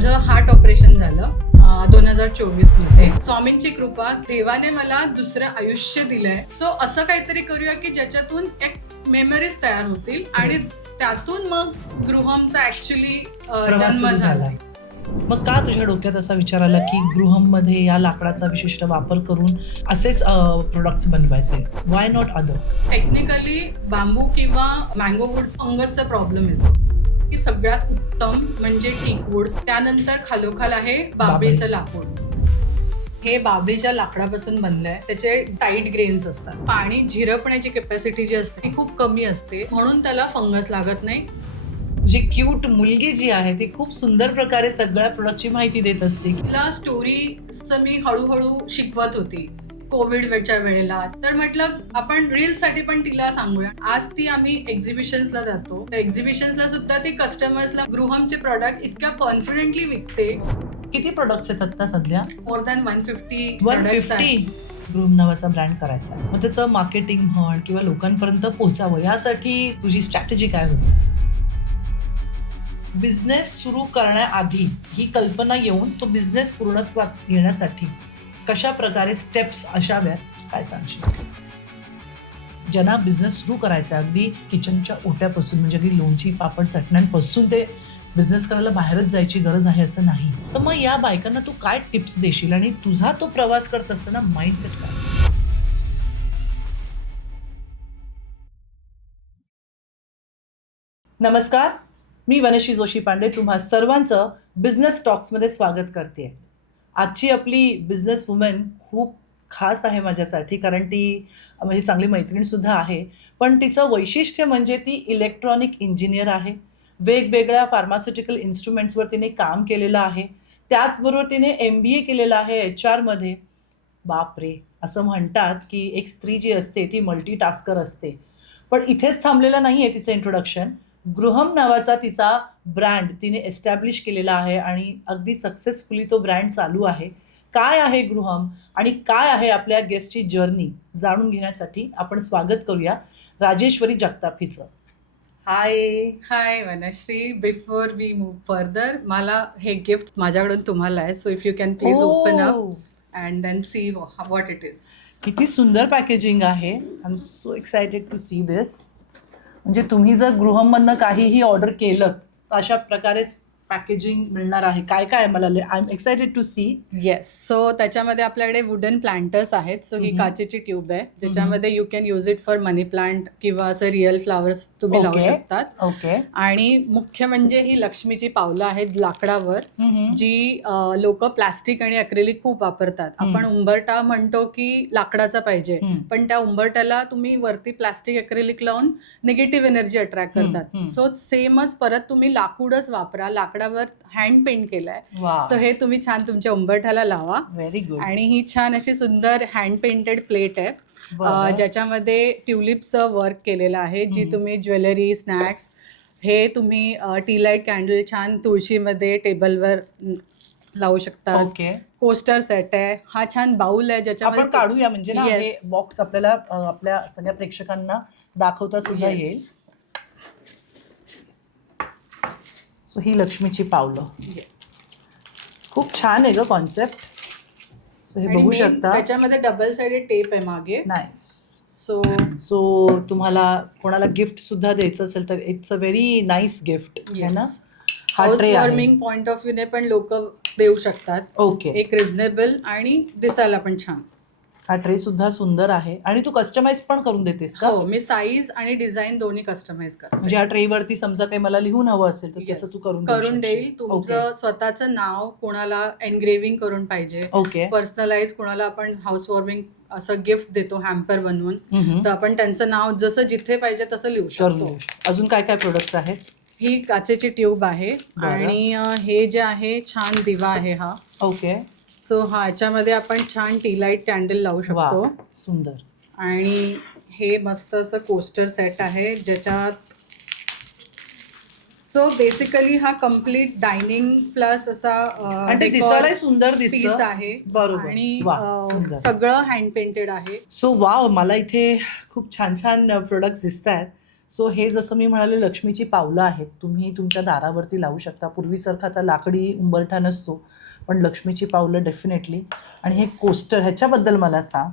माझं heart operation झालं 2024 मध्ये. स्वामींची कृपा, देवाने मला दुसरं आयुष्य दिलंय. सो असं काहीतरी करूया की ज्याच्यातून एक मेमरीज तयार होतील आणि त्यातून मग गृहमचा ऍक्च्युली प्रवास जन्म सुरू झाला. झाला. मग का तुझ्या डोक्यात असा विचार आला की गृहमध्ये या लाकडाचा विशिष्ट वापर करून असेच प्रोडक्ट्स बनवायचे? Why not other? टेक्निकली बांबू किंवा मँगो वूड फंगसचा प्रॉब्लेम येतो की सगळ्यात उत्तम म्हणजे टीक वूड, त्यानंतर खालोखाल आहे बाभळीचं लाकूड. हे बाभळीच्या लाकडापासून बनलंय. त्याचे टाईट ग्रेन्स असतात. पाणी झिरपण्याची कॅपॅसिटी जी असते ती खूप कमी असते, म्हणून त्याला फंगस लागत नाही. जी क्यूट मुलगी जी आहे ती खूप सुंदर प्रकारे सगळ्या प्रोडक्टची माहिती देत असते. तिला स्टोरीचं मी हळूहळू शिकवत होती कोविडच्या वेळेला. तर म्हटलं आपण रील्ससाठी पण तिला सांगूया. आज ती आम्ही एक्झिबिशन्सला जातो. त्या एक्झिबिशन्सला सुद्धा ती कस्टमर्सला गृहमचे प्रॉडक्ट इतक्या कॉन्फिडेंटली विकते. किती प्रोडक्ट्स आहेत आता सध्या? More than 150 150. गृहम नावाचा ब्रँड करायचा आहे. मग त्याचं मार्केटिंग म्हण किंवा लोकांपर्यंत पोहोचावं यासाठी तुझी स्ट्रॅटेजी काय होती? बिझनेस सुरू करण्याआधी ही कल्पना येऊन तो बिझनेस पूर्णत्वात येण्यासाठी कशा प्रकारे स्टेप्स असाव्यात काय सांगशील? ज्यांना बिझनेस सुरू करायचा आहे, अगदी किचनच्या ओट्यापासून म्हणजे अगदी लोणची पापड चटण्यांपासून ते बिझनेस करायला बाहेरच जायची गरज आहे असं नाही. तर मग या बायकांना तू काय टिप्स देशील आणि तुझा तो प्रवास करत असताना माइंडसेट काय? नमस्कार, मी वनश्री जोशी पांडे तुम्हा सर्वांचं बिझनेस टॉक्समध्ये स्वागत करते. आजची आपली बिझनेस वुमन खूप खास आहे माझ्यासाठी, कारण ती माझी चांगली मैत्रीणसुद्धा आहे. पण तिचं वैशिष्ट्य म्हणजे ती इलेक्ट्रॉनिक इंजिनियर आहे. वेगवेगळ्या फार्मास्युटिकल इन्स्ट्रुमेंट्सवर तिने काम केलेलं आहे. त्याचबरोबर तिने MBA केलेलं आहे HR मध्ये. बापरे, असं म्हणतात की एक स्त्री जी असते ती मल्टीटास्कर असते. पण इथेच थांबलेलं नाही आहे तिचं इंट्रोडक्शन. गृहम नावाचा तिचा ब्रँड तिने एस्टॅब्लिश केलेला आहे आणि अगदी सक्सेसफुली तो ब्रँड चालू आहे. काय आहे गृहम आणि काय आहे आपल्या गेस्टची जर्नी जाणून घेण्यासाठी आपण स्वागत करूया राजेश्वरी जगताप हिचं. Hi Vanashree. Before we move further, मला हे गिफ्ट माझ्याकडून तुम्हाला आहे. So if you can please open up and then see what it is. किती सुंदर पॅकेजिंग आहे. I am so excited to see this. म्हणजे तुम्ही जर गृहममधनं काहीही ऑर्डर केलं तर अशा प्रकारेच पॅकेजिंग मिळणार आहे. काय काय मला I am excited to see. Yes. So त्याच्यामध्ये आपल्याकडे वुडन प्लांटर्स आहेत. सो ही काचेची ट्यूब आहे ज्याच्यामध्ये you can use it for money plant किंवा असं रिअल फ्लावर्स तुम्ही लावू शकतात. ओके. आणि मुख्य म्हणजे ही लक्ष्मीची पावलं आहेत लाकडावर, जी लोक प्लास्टिक आणि अक्रेलिक खूप वापरतात. आपण उंबरठा म्हणतो की लाकडाचा पाहिजे, पण त्या उंबरठ्याला तुम्ही वरती प्लास्टिक अक्रेलिक लावून निगेटिव्ह एनर्जी अट्रॅक्ट करतात. सो सेमच परत तुम्ही लाकूडच वापरा. लाकडावर हँड पेंट केलाय. सो हे तुम्ही छान तुमच्या उंबरठ्याला लावा. Very good. आणि ही छान अशी सुंदर हँड पेंटेड प्लेट आहे ज्याच्यामध्ये ट्युलिपचं वर्क केलेलं आहे, जी तुम्ही ज्वेलरी, स्नॅक्स, हे तुम्ही टी लाईट कॅन्डल छान तुळशीमध्ये टेबलवर लावू शकता. ओके. कोस्टर सेट आहे. हा छान बाउल आहे आपण ज्याच्यामध्ये काढूया म्हणजे ना Yes. हे बॉक्स आपल्याला आपल्या सगळ्या प्रेक्षकांना दाखवता सुद्धा Yes. येईल. सो ही लक्ष्मीची पावलं. खूप छान आहे ग कॉन्सेप्ट. सो हे आणि बघू main शकता. त्याच्यामध्ये डबल साइडेड टेप आहे मागे. नाईस. सो सो तुम्हाला कोणाला गिफ्ट सुद्धा द्यायचं असेल तर it's a very nice gift आहे ना. हा हाऊस ट्रे आहे. वॉर्मिंग पॉइंट ऑफ व्ह्यूने पण लोक देऊ शकतात. ओके. एक रिझनेबल आणि दिसायला पण छान. हा ट्रे सुद्धा सुंदर आहे आणि तू कस्टमाइज पण करून देतेस का? हो, मी साईज आणि डिझाईन दोन्ही कस्टमाइज करते. म्हणजे या ट्रे वरती समजा काही मला लिहून हवं असेल तर तसं तू करून देईल. तुमचं स्वतःचं नाव, कोणाला एनग्रेविंग करून पाहिजे, ओके. पर्सनलाइज, कोणाला आपण हाऊस वॉर्मिंग असं गिफ्ट देतो हॅम्पर बनवून, तर आपण त्यांचं नाव जसं जिथे पाहिजे तसं लिहू शकतो. अजून काय काय प्रोडक्ट्स आहेत? ही काचेची ट्यूब आहे आणि हे जे आहे छान दिवा आहे हा. ओके. सो ह्याच्यामध्ये आपण छान टी लाईट कॅन्डल लावू शकतो. सुंदर. आणि हे मस्त असं कोस्टर सेट आहे ज्याच्यात, सो बेसिकली हा कम्प्लीट डायनिंग प्लस असा दिसायला सुंदर पीस दिसतं. आहे. बरोबर. आणि सगळं हँड पेंटेड आहे. सो वाव, मला इथे खूप छान छान प्रोडक्ट्स दिसत आहेत. सो हे जसं मी म्हणाले लक्ष्मीची पावलं आहेत, तुम्ही तुमच्या दारावरती लावू शकता. पूर्वीसारखा आता लाकडी उंबरठा नसतो, पण लक्ष्मीची पावलं डेफिनेटली. आणि हे कोस्टर ह्याच्याबद्दल मला सांग.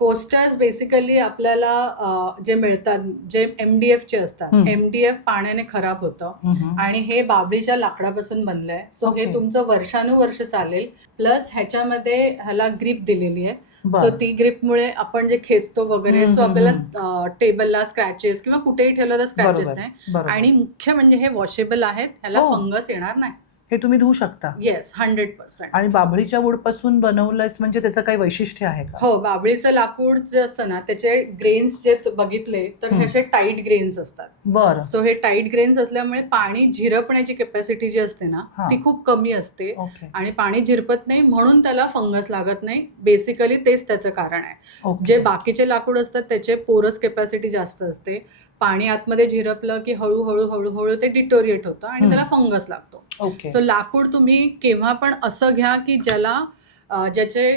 कोस्टर्स बेसिकली आपल्याला जे मिळतात जे MDFचे असतात. MDF पाण्याने खराब होतं आणि हे बाभळीच्या लाकडापासून बनलंय. सो हे Okay. तुमचं वर्षानुवर्ष चालेल. प्लस ह्याच्यामध्ये ह्याला ग्रीप दिलेली आहे. सो बरं. ती ग्रीपमुळे आपण जे खेचतो वगैरे सो आपल्याला टेबलला स्क्रॅचेस किंवा कुठेही ठेवलं तर स्क्रॅचेस बरोबर नाही. बरोबर. आणि मुख्य म्हणजे हे वॉशेबल आहेत, ह्याला हो. फंगस येणार नाही. हे तुम्ही धुवू शकता. येस 100%. आणि बाभळीच्या वूडपासून बनवलंयस म्हणजे त्याचं काही वैशिष्ट्य आहे का? हो, बाभळीचं लाकूड जे असतं ना त्याचे ग्रेन्स जे बघितले तर हे असे टाईट ग्रेन्स असतात. बरं. सो हे टाईट ग्रेन्स असल्यामुळे पाणी झिरपण्याची कॅपॅसिटी जी असते ना हा. ती खूप कमी असते ओके आणि पाणी झिरपत नाही म्हणून त्याला फंगस लागत नाही. बेसिकली तेच त्याचं कारण आहे. ओके. जे बाकीचे लाकूड असतात त्याचे पोरस कॅपॅसिटी जास्त असते. पाणी आतमध्ये झिरपलं की हळूहळू हळूहळू ते डिटोरिएट होतं आणि त्याला फंगस लागतो. ओके. सो लाकूड तुम्ही केव्हा पण असं घ्या की ज्याचे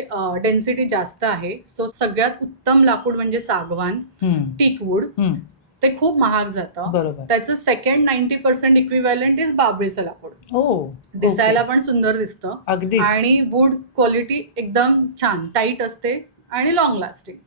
डेन्सिटी जास्त आहे. सो सगळ्यात उत्तम लाकूड म्हणजे सागवान, टीकवूड. ते खूप महाग जातं. बरोबर. त्याचं सेकंड 90% इक्विव्हॅलंट इज बाभळीचं लाकूड. ओ दिसायला पण सुंदर दिसतं अगदी. आणि वूड क्वालिटी एकदम छान टाईट असते आणि लॉंग लास्टिंग.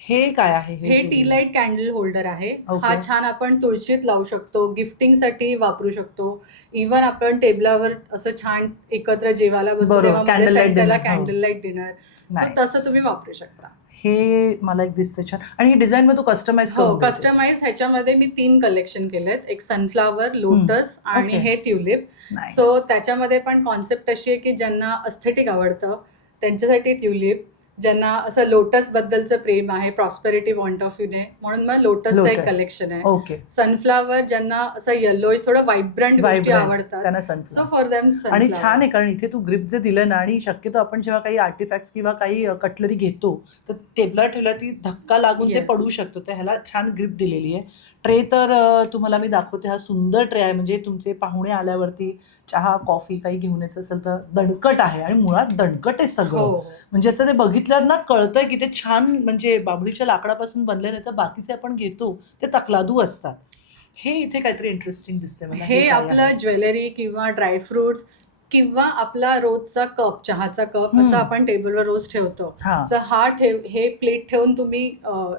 हे काय आहे हे टी लाईट कॅन्डल होल्डर आहे. ओके. हा छान आपण तुळशीत लावू शकतो, गिफ्टिंगसाठी वापरू शकतो. इव्हन आपण टेबलावर असं छान एकत्र जेवायला बसतो बरोबर. तेव्हा मध्ये Candle light side त्याला dinner. हो. Candle light dinner. So Nice. तसं तुम्ही वापरू शकता. हे मला एक दिसते छान. आणि ही डिझाईन मग तू कस्टमाइज हो, करून देतेस? कस्टमाइज ह्याच्यामध्ये मी 3 कलेक्शन केलेत. एक सनफ्लावर, लोटस आणि ओके. हे ट्युलिप. Nice. सो त्याच्यामध्ये पण कॉन्सेप्ट अशी आहे की ज्यांना अस्थेटिक आवडतं त्यांच्यासाठी ट्युलिप, ज्यांना असं लोटस बद्दलचं प्रेम आहे, प्रॉस्पेरिटी पॉइंट ऑफ व्ह्यूने म्हणून मग लोटसचं एक लोटस. कलेक्शन आहे. ओके. सनफ्लावर ज्यांना असं येलोइश थोडं व्हायब्रंट गोष्टी Vibrant. आवडतात. त्यांना सो sunflower. फॉर देम आणि छान आहे कारण इथे तू ग्रिप जे दिलं ना आणि शक्यतो आपण जेव्हा काही आर्टिफॅक्ट्स किंवा काही कटलरी घेतो तर टेबलवर ठेवल्या ती धक्का लागून ते Yes. पडू शकतं. तर ह्याला छान ग्रिप दिलेली आहे. ट्रे तर तुम्हाला मी दाखवते. हा सुंदर ट्रे आहे. म्हणजे तुमचे पाहुणे आल्यावरती चहा कॉफी काही घेऊन यायचं असेल तर दणकट आहे आणि मुळात दणकट आहे सगळं. हो. म्हणजे असं ते बघितल्यावर ना कळतंय की ते छान म्हणजे बाभळीच्या लाकडापासून बनले नाही तर बाकीचे आपण घेतो ते तकलादू असतात. हे इथे काहीतरी इंटरेस्टिंग दिसतंय मला. हे काय आपलं आहे? ज्वेलरी किंवा ड्रायफ्रुट्स किंवा आपला रोजचा कप, चहाचा कप असं आपण टेबलवर रोज ठेवतो. हा. सो हे प्लेट ठेवून तुम्ही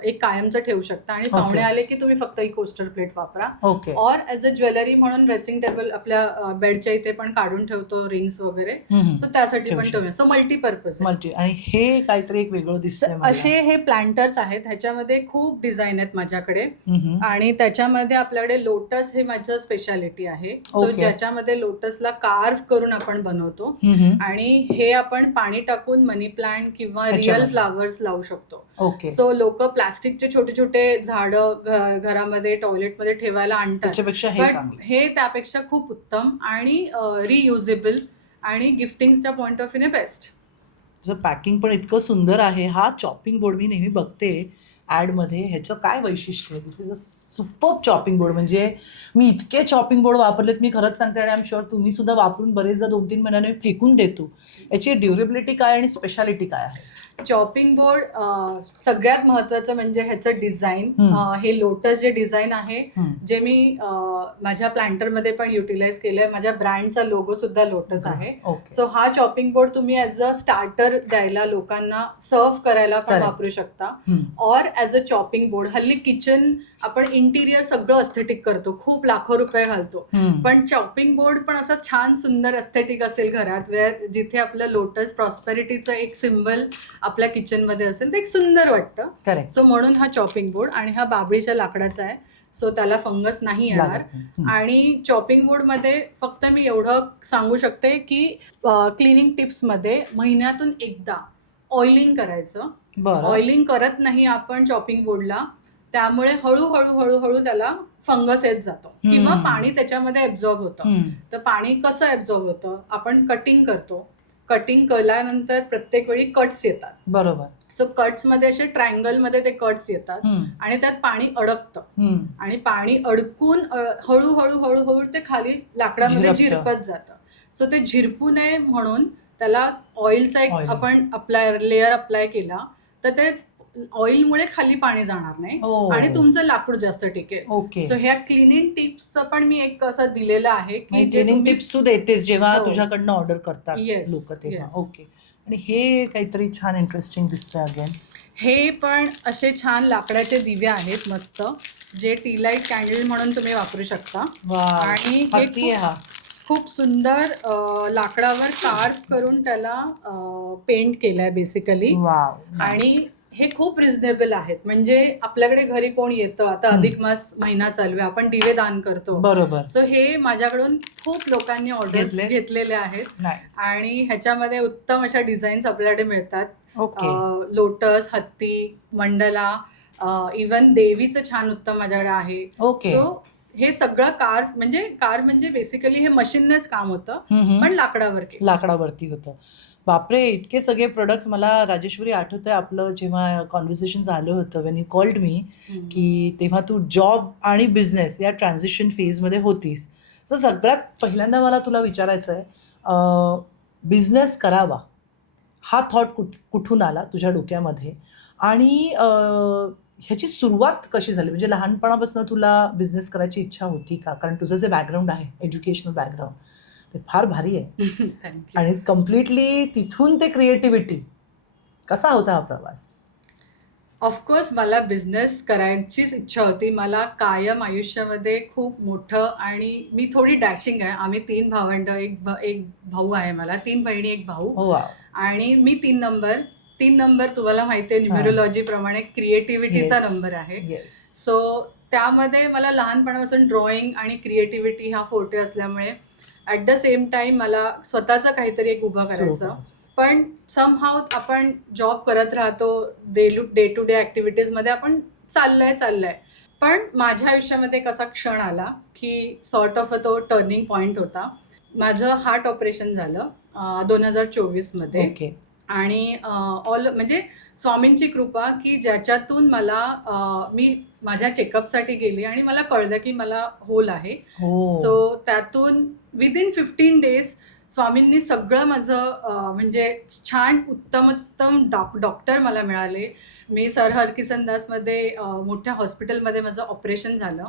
एक कायमचं ठेवू शकता आणि पाहुणे आले की तुम्ही फक्त ही कोस्टर प्लेट वापरा. ओके. और ॲज अ ज्वेलरी म्हणून ड्रेसिंग टेबल आपल्या बेडच्या इथे पण काढून ठेवतो रिंग्स वगैरे. सो त्यासाठी ठेवू पण शकतो. ठेवूया. So multipurpose. मल्टी. आणि हे काहीतरी एक वेगळं दिसतंय मला. असे हे प्लांटर्स आहेत. ह्याच्यामध्ये खूप डिझाईन आहेत माझ्याकडे आणि त्याच्यामध्ये आपल्याकडे लोटस हे माझं स्पेशालिटी आहे. So Okay. ज्याच्यामध्ये लोटसला कार्व करून आपण बनवतो आणि हे आपण पाणी टाकून मनी प्लांट किंवा रिअल ह्याच्यामध्ये. फ्लावर्स लावू शकतो. ओके. सो लोक प्लास्टिकचे छोटे छोटे झाडं घरामध्ये टॉयलेटमध्ये ठेवायला आणतात. त्याच्यापेक्षा हे बट चांगलं. हे त्यापेक्षा खूप उत्तम आणि रियुजेबल आणि गिफ्टिंगच्या पॉइंट ऑफ व्ह्यूने बेस्ट. त्याचं पॅकिंग पण इतकं सुंदर आहे. हा चॉपिंग बोर्ड मी नेहमी बघते ॲडमध्ये. ह्याचं काय वैशिष्ट्य आहे? This is a superb chopping board. म्हणजे मी इतके चॉपिंग बोर्ड वापरलेत मी खरंच सांगते आणि आय एम शुअर तुम्ही सुद्धा वापरून बरेचदा 2-3 महिन्याने फेकून देतो. याची ड्युरेबिलिटी काय आणि स्पेशालिटी काय आहे? चॉपिंग बोर्ड सगळ्यात महत्वाचं म्हणजे ह्याचं डिझाईन. हे लोटस जे डिझाईन आहे जे मी माझ्या प्लांटरमध्ये पण युटिलाइज केलंय. माझ्या ब्रँडचा लोगो सुद्धा लोटस आहे. ओके. सो हा चॉपिंग बोर्ड तुम्ही ॲज अ स्टार्टर द्यायला लोकांना सर्व करायला पण Correct. वापरू शकता. और ॲज अ चॉपिंग बोर्ड हल्ली किचन आपण इंटिरियर सगळं अस्थेटिक करतो, खूप लाखो रुपये घालतो. पण चॉपिंग बोर्ड पण असं छान सुंदर अस्थेटिक असेल घरात जिथे आपलं लोटस प्रॉस्पेरिटीचं एक सिम्बल आपल्या किचनमध्ये असेल तर एक सुंदर वाटतं. करेक्ट. सो म्हणून हा चॉपिंग बोर्ड आणि हा बाभळीच्या लाकडाचा आहे. सो त्याला फंगस नाही येणार. आणि चॉपिंग बोर्डमध्ये फक्त मी एवढं सांगू शकते की क्लिनिंग टिप्समध्ये महिन्यातून एकदा ऑइलिंग करायचं. बरं. ऑइलिंग करत नाही आपण चॉपिंग बोर्डला, त्यामुळे हळूहळू हळूहळू त्याला फंगस येत जातो किंवा पाणी त्याच्यामध्ये ऍब्झॉर्ब होतं. तर पाणी कसं ऍब्झॉर्ब होतं? आपण कटिंग करतो. कटिंग केल्यानंतर प्रत्येक वेळी कट्स येतात. बरोबर. सो कट्समध्ये असे ट्रायंगलमध्ये ते कट्स येतात आणि त्यात पाणी अडकतं आणि पाणी अडकून हळूहळू हळूहळू ते खाली लाकडामध्ये झिरपत जातं. सो ते झिरपू नये म्हणून त्याला ऑइलचा एक Oil. आपण लेअर अप्लाय केला तर ते ऑइलमुळे खाली पाणी जाणार नाही हो. आणि तुमचं लाकूड जास्त टिकेल. ओके. सो ह्या क्लिनिंग टिप्सचं पण मी एक असं दिलेलं आहे की जे ट्रेनिंग तुम्ही टिप्स तू देतेस जेव्हा हो. तुझ्याकडनं ऑर्डर करतात Yes, लोक तेव्हा. yes. ओके. आणि हे काहीतरी छान इंटरेस्टिंग दिसतंय अगेन. हे पण असे छान लाकडाचे दिवे आहेत मस्त, जे टी लाईट कॅन्डल म्हणून तुम्ही वापरू शकता. वा, आणि हे हत्ती आहे हा. खूप सुंदर लाकडावर कार्व करून त्याला पेंट केलंय बेसिकली. वाव, आणि nice. हे खूप रिझनेबल आहेत. म्हणजे आपल्याकडे घरी कोण येतं, आता अधिक मास महिना चालू आहे, आपण दिवे दान करतो. बरोबर. सो हे माझ्याकडून खूप लोकांनी ऑर्डर्स घेतले? घेतलेले आहेत. Nice. आणि ह्याच्यामध्ये उत्तम अशा डिझाईन्स आपल्याकडे मिळतात. ओके. लोटस, हत्ती, मंडला, इवन देवीचं छान उत्तम माझ्याकडे आहे. ओके. सो हे सगळं कार म्हणजे बेसिकली हे मशीननेच काम होतं, पण लाकडावर केलं. लाकडावरती होतं. बापरे, इतके सगळे प्रोडक्ट्स. मला राजेश्वरी आठवतंय आपलं जेव्हा कॉन्व्हर्सेशन झालं होतं वेन यू कॉल्ड मी, की तेव्हा तू जॉब आणि बिझनेस या ट्रान्झिशन फेजमध्ये होतीस. तर सगळ्यात पहिल्यांदा मला तुला विचारायचं आहे, बिझनेस करावा हा थॉट कुठून आला तुझ्या डोक्यामध्ये, आणि ह्याची सुरुवात कशी झाली? म्हणजे लहानपणापासून तुला बिझनेस करायची इच्छा होती का? कारण तुझं जे बॅकग्राऊंड आहे, एज्युकेशनल बॅकग्राऊंड, ते फार भारी आहे. थँक्यू. आणि कम्प्लिटली तिथून ते क्रिएटिव्हिटी, कसा होता हा प्रवास? ऑफकोर्स मला बिझनेस करायचीच इच्छा होती. मला कायम आयुष्यामध्ये खूप मोठं, आणि मी थोडी डॅशिंग आहे. आम्ही 3 भावंड, एक भाऊ आहे मला, 3 बहिणी, 1 भाऊ. हो, वाव. आणि मी 3 नंबर तुम्हाला माहिती आहे न्यूमरोलॉजी प्रमाणे क्रिएटिव्हिटीचा Yes. नंबर आहे. येस. सो त्यामध्ये मला लहानपणापासून ड्रॉइंग आणि क्रिएटिव्हिटी हा फोर्टे असल्यामुळे ॲट द सेम टाइम मला स्वतःचं काहीतरी एक उभं करायचं. पण समहाव आपण जॉब करत राहतो, डे टू डे ॲक्टिव्हिटीजमध्ये आपण चाललंय. पण माझ्या आयुष्यामध्ये एक असा क्षण आला की सॉर्ट ऑफ तो टर्निंग पॉईंट होता. माझं हार्ट ऑपरेशन झालं 2024मध्ये. ओके. आणि म्हणजे स्वामींची कृपा की ज्याच्यातून मला मी माझ्या चेकअपसाठी गेली आणि मला कळलं की मला होल आहे. हो. सो त्यातून विदिन 15 डेज स्वामींनी सगळं माझं म्हणजे छान उत्तम डॉक्टर मला मिळाले. मी सर हरकिसनदासमध्ये मोठ्या हॉस्पिटलमध्ये माझं ऑपरेशन झालं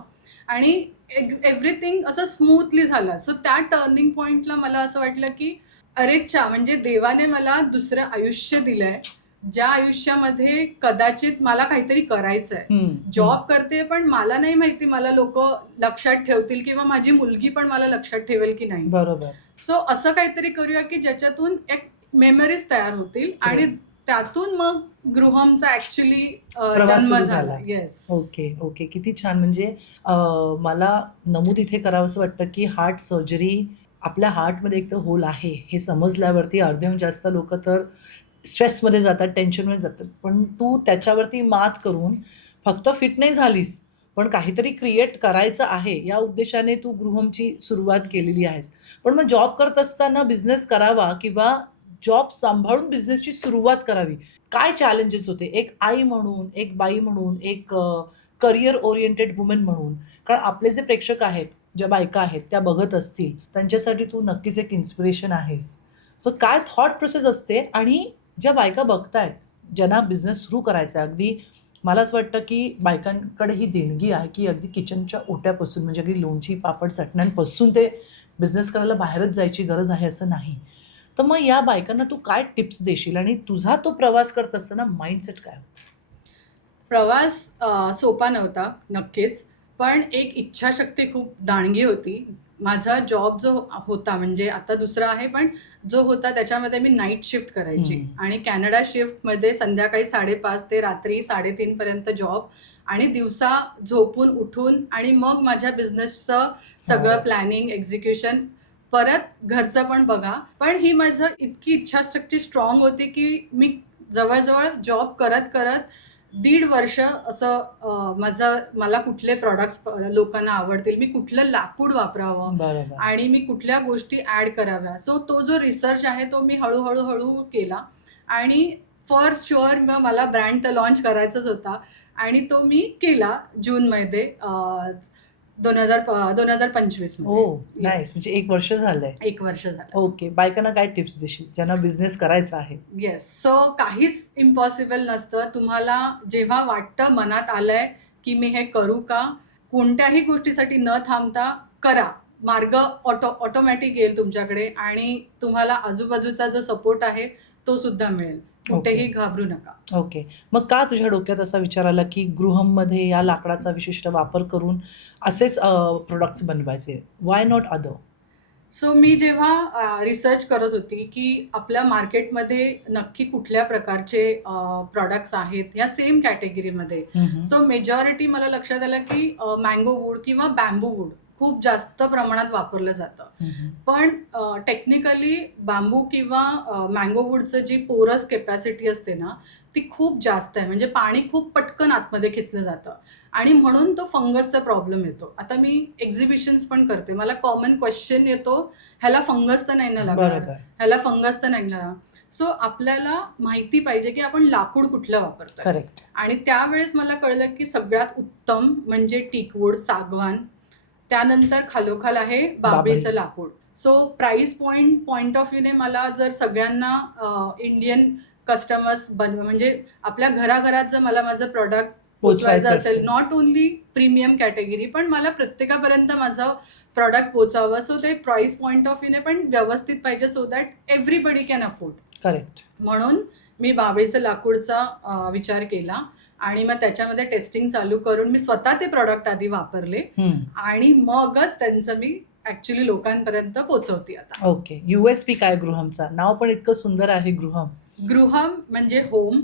आणि एव्हरीथिंग असं स्मूथली झालं. सो त्या टर्निंग पॉईंटला मला असं वाटलं की अरेच्छा, म्हणजे देवाने मला दुसरं आयुष्य दिलंय, ज्या आयुष्यामध्ये कदाचित मला काहीतरी करायचंय. जॉब करते पण मला नाही माहिती मला लोक लक्षात ठेवतील किंवा माझी मुलगी पण मला लक्षात ठेवेल की नाही. बरोबर. सो असं काहीतरी करूया की ज्याच्यातून एक मेमरीज तयार होतील आणि त्यातून मग गृहमचा ऍक्च्युली प्रवास जन्म सुरू झाला. झाला. येस. ओके. किती छान. म्हणजे मला नमूद इथे करावं असं वाटतं की हार्ट सर्जरी, आपल्या हार्टमध्ये एक तर होल आहे हे समजल्यावरती अर्ध्याहून जास्त लोक तर स्ट्रेसमध्ये जातात, टेन्शनमध्ये जातात. पण तू त्याच्यावरती मात करून फक्त फिट नाही झालीस, पण काहीतरी क्रिएट करायचं आहे या उद्देशाने तू गृहमची सुरुवात केलेली आहेस. पण मग जॉब करत असताना बिझनेस करावा किंवा जॉब सांभाळून बिझनेसची सुरुवात करावी, काय चॅलेंजेस होते एक आई म्हणून, एक बाई म्हणून, एक करिअर ओरिएंटेड वुमन म्हणून? कारण आपले जे प्रेक्षक आहेत, ज्या बायका आहेत त्या बघत असतील, त्यांच्यासाठी तू नक्कीच एक इन्स्पिरेशन आहेस. सो काय थॉट प्रोसेस असते? आणि ज्या बायका बघतायत, ज्यांना बिझनेस सुरू करायचा आहे, अगदी मला असं वाटतं की बायकांकडे ही देणगी आहे की अगदी किचनच्या ओट्यापासून, म्हणजे अगदी लोणची पापड चटण्यांपासून ते बिझनेस करायला बाहेरच जायची गरज आहे असं नाही. तर मग या बायकांना तू काय टिप्स देशील आणि तुझा तो प्रवास करत असताना माइंडसेट काय होता? प्रवास सोपा नव्हता नक्कीच, पण एक इच्छाशक्ती खूप दांडगी होती. माझा जॉब जो होता, म्हणजे आता दुसरा आहे, पण जो होता त्याच्यामध्ये मी नाईट शिफ्ट करायची आणि कॅनडा शिफ्टमध्ये संध्याकाळी 5:30 ते रात्री 3:30 पर्यंत जॉब, आणि दिवसा झोपून उठून आणि मग माझ्या बिझनेसचं सगळं प्लॅनिंग, एक्झिक्युशन, परत घरचं पण बघा. पण ही माझं इतकी इच्छाशक्ती स्ट्रॉंग होती की मी जवळजवळ जॉब करत 1.5 वर्ष असं मला कुठले प्रॉडक्ट्स लोकांना आवडतील, मी कुठलं लाकूड वापरावं बरोबर. आणि मी कुठल्या गोष्टी ॲड कराव्या. सो तो जो रिसर्च आहे तो मी हळूहळू केला आणि फॉर शुअर मला ब्रँड तर लॉन्च करायचाच होता आणि तो मी केला जूनमध्ये. 2025 ओ मध्ये. नाईस, म्हणजे 1 वर्ष झालंय. 1 वर्ष झालं. ओके, बायकांना काय टिप्स देशील ज्यांना बिझनेस करायचा आहे? येस. सो काहीच इम्पॉसिबल नसतं. तुम्हाला जेव्हा वाटतं, मनात आलंय, की मी हे करू का? कोणत्याही गोष्टीसाठी न थांबता करा. मार्ग ऑटोमॅटिक येईल तुमच्याकडे आणि तुम्हाला आजूबाजूचा जो सपोर्ट आहे, तो सुद्धा मिळेल. कुठेही घाबरू नका. ओके. मग का तुझ्या डोक्यात असा विचार आला, की गृहमध्ये या लाकडाचा विशिष्ट वापर करून असेच प्रॉडक्ट्स बनवायचे? व्हाय नॉट अदर? सो मी जेव्हा रिसर्च करत होती, की आपल्या मार्केटमध्ये नक्की कुठल्या प्रकारचे प्रॉडक्ट्स आहेत या सेम कॅटेगरीमध्ये. सो मेजॉरिटी मला लक्षात आलं, की मँगो वूड किंवा बॅम्बू वूड खूप जास्त प्रमाणात वापरलं जातं. पण टेक्निकली बांबू किंवा मँगो वूडचं जी पोरस कॅपॅसिटी असते ना, ती खूप जास्त आहे. म्हणजे पाणी खूप पटकन आतमध्ये खेचलं जातं आणि म्हणून तो फंगसचा प्रॉब्लेम येतो. आता मी एक्झिबिशन्स पण करते. मला कॉमन क्वेश्चन येतो, ह्याला फंगस तर नाही ना लागणार? बरोबर. ह्याला फंगस तर नाही लागणार? सो आपल्याला माहिती पाहिजे, की आपण लाकूड कुठलं वापरतोय. करेक्ट. आणि त्यावेळेस मला कळलं, की सगळ्यात उत्तम म्हणजे टीकवूड, सागवान. त्यानंतर खालोखाल आहे बाभळीचं लाकूड. सो प्राइस पॉइंट ऑफ व्ह्यूने मला जर सगळ्यांना इंडियन कस्टमर्स म्हणजे आपल्या घराघरात जर मला माझं प्रॉडक्ट पोचवायचं असेल, नॉट ओन्ली प्रीमियम कॅटेगरी, पण मला प्रत्येकापर्यंत माझं प्रॉडक्ट पोचावं. सो ते प्राइस पॉइंट ऑफ व्ह्यूने पण व्यवस्थित पाहिजे, so that everybody can afford. Correct. म्हणून मी बाभळीचं लाकूडचा विचार केला आणि मग त्याच्यामध्ये टेस्टिंग चालू करून मी स्वतः ते प्रॉडक्ट आधी वापरले आणि मगच त्यांचं मी ऍक्च्युली लोकांपर्यंत पोहोचवते आता. ओके. USP काय गृहमचा? नाव पण इतकं सुंदर आहे गृहम. गृहम म्हणजे होम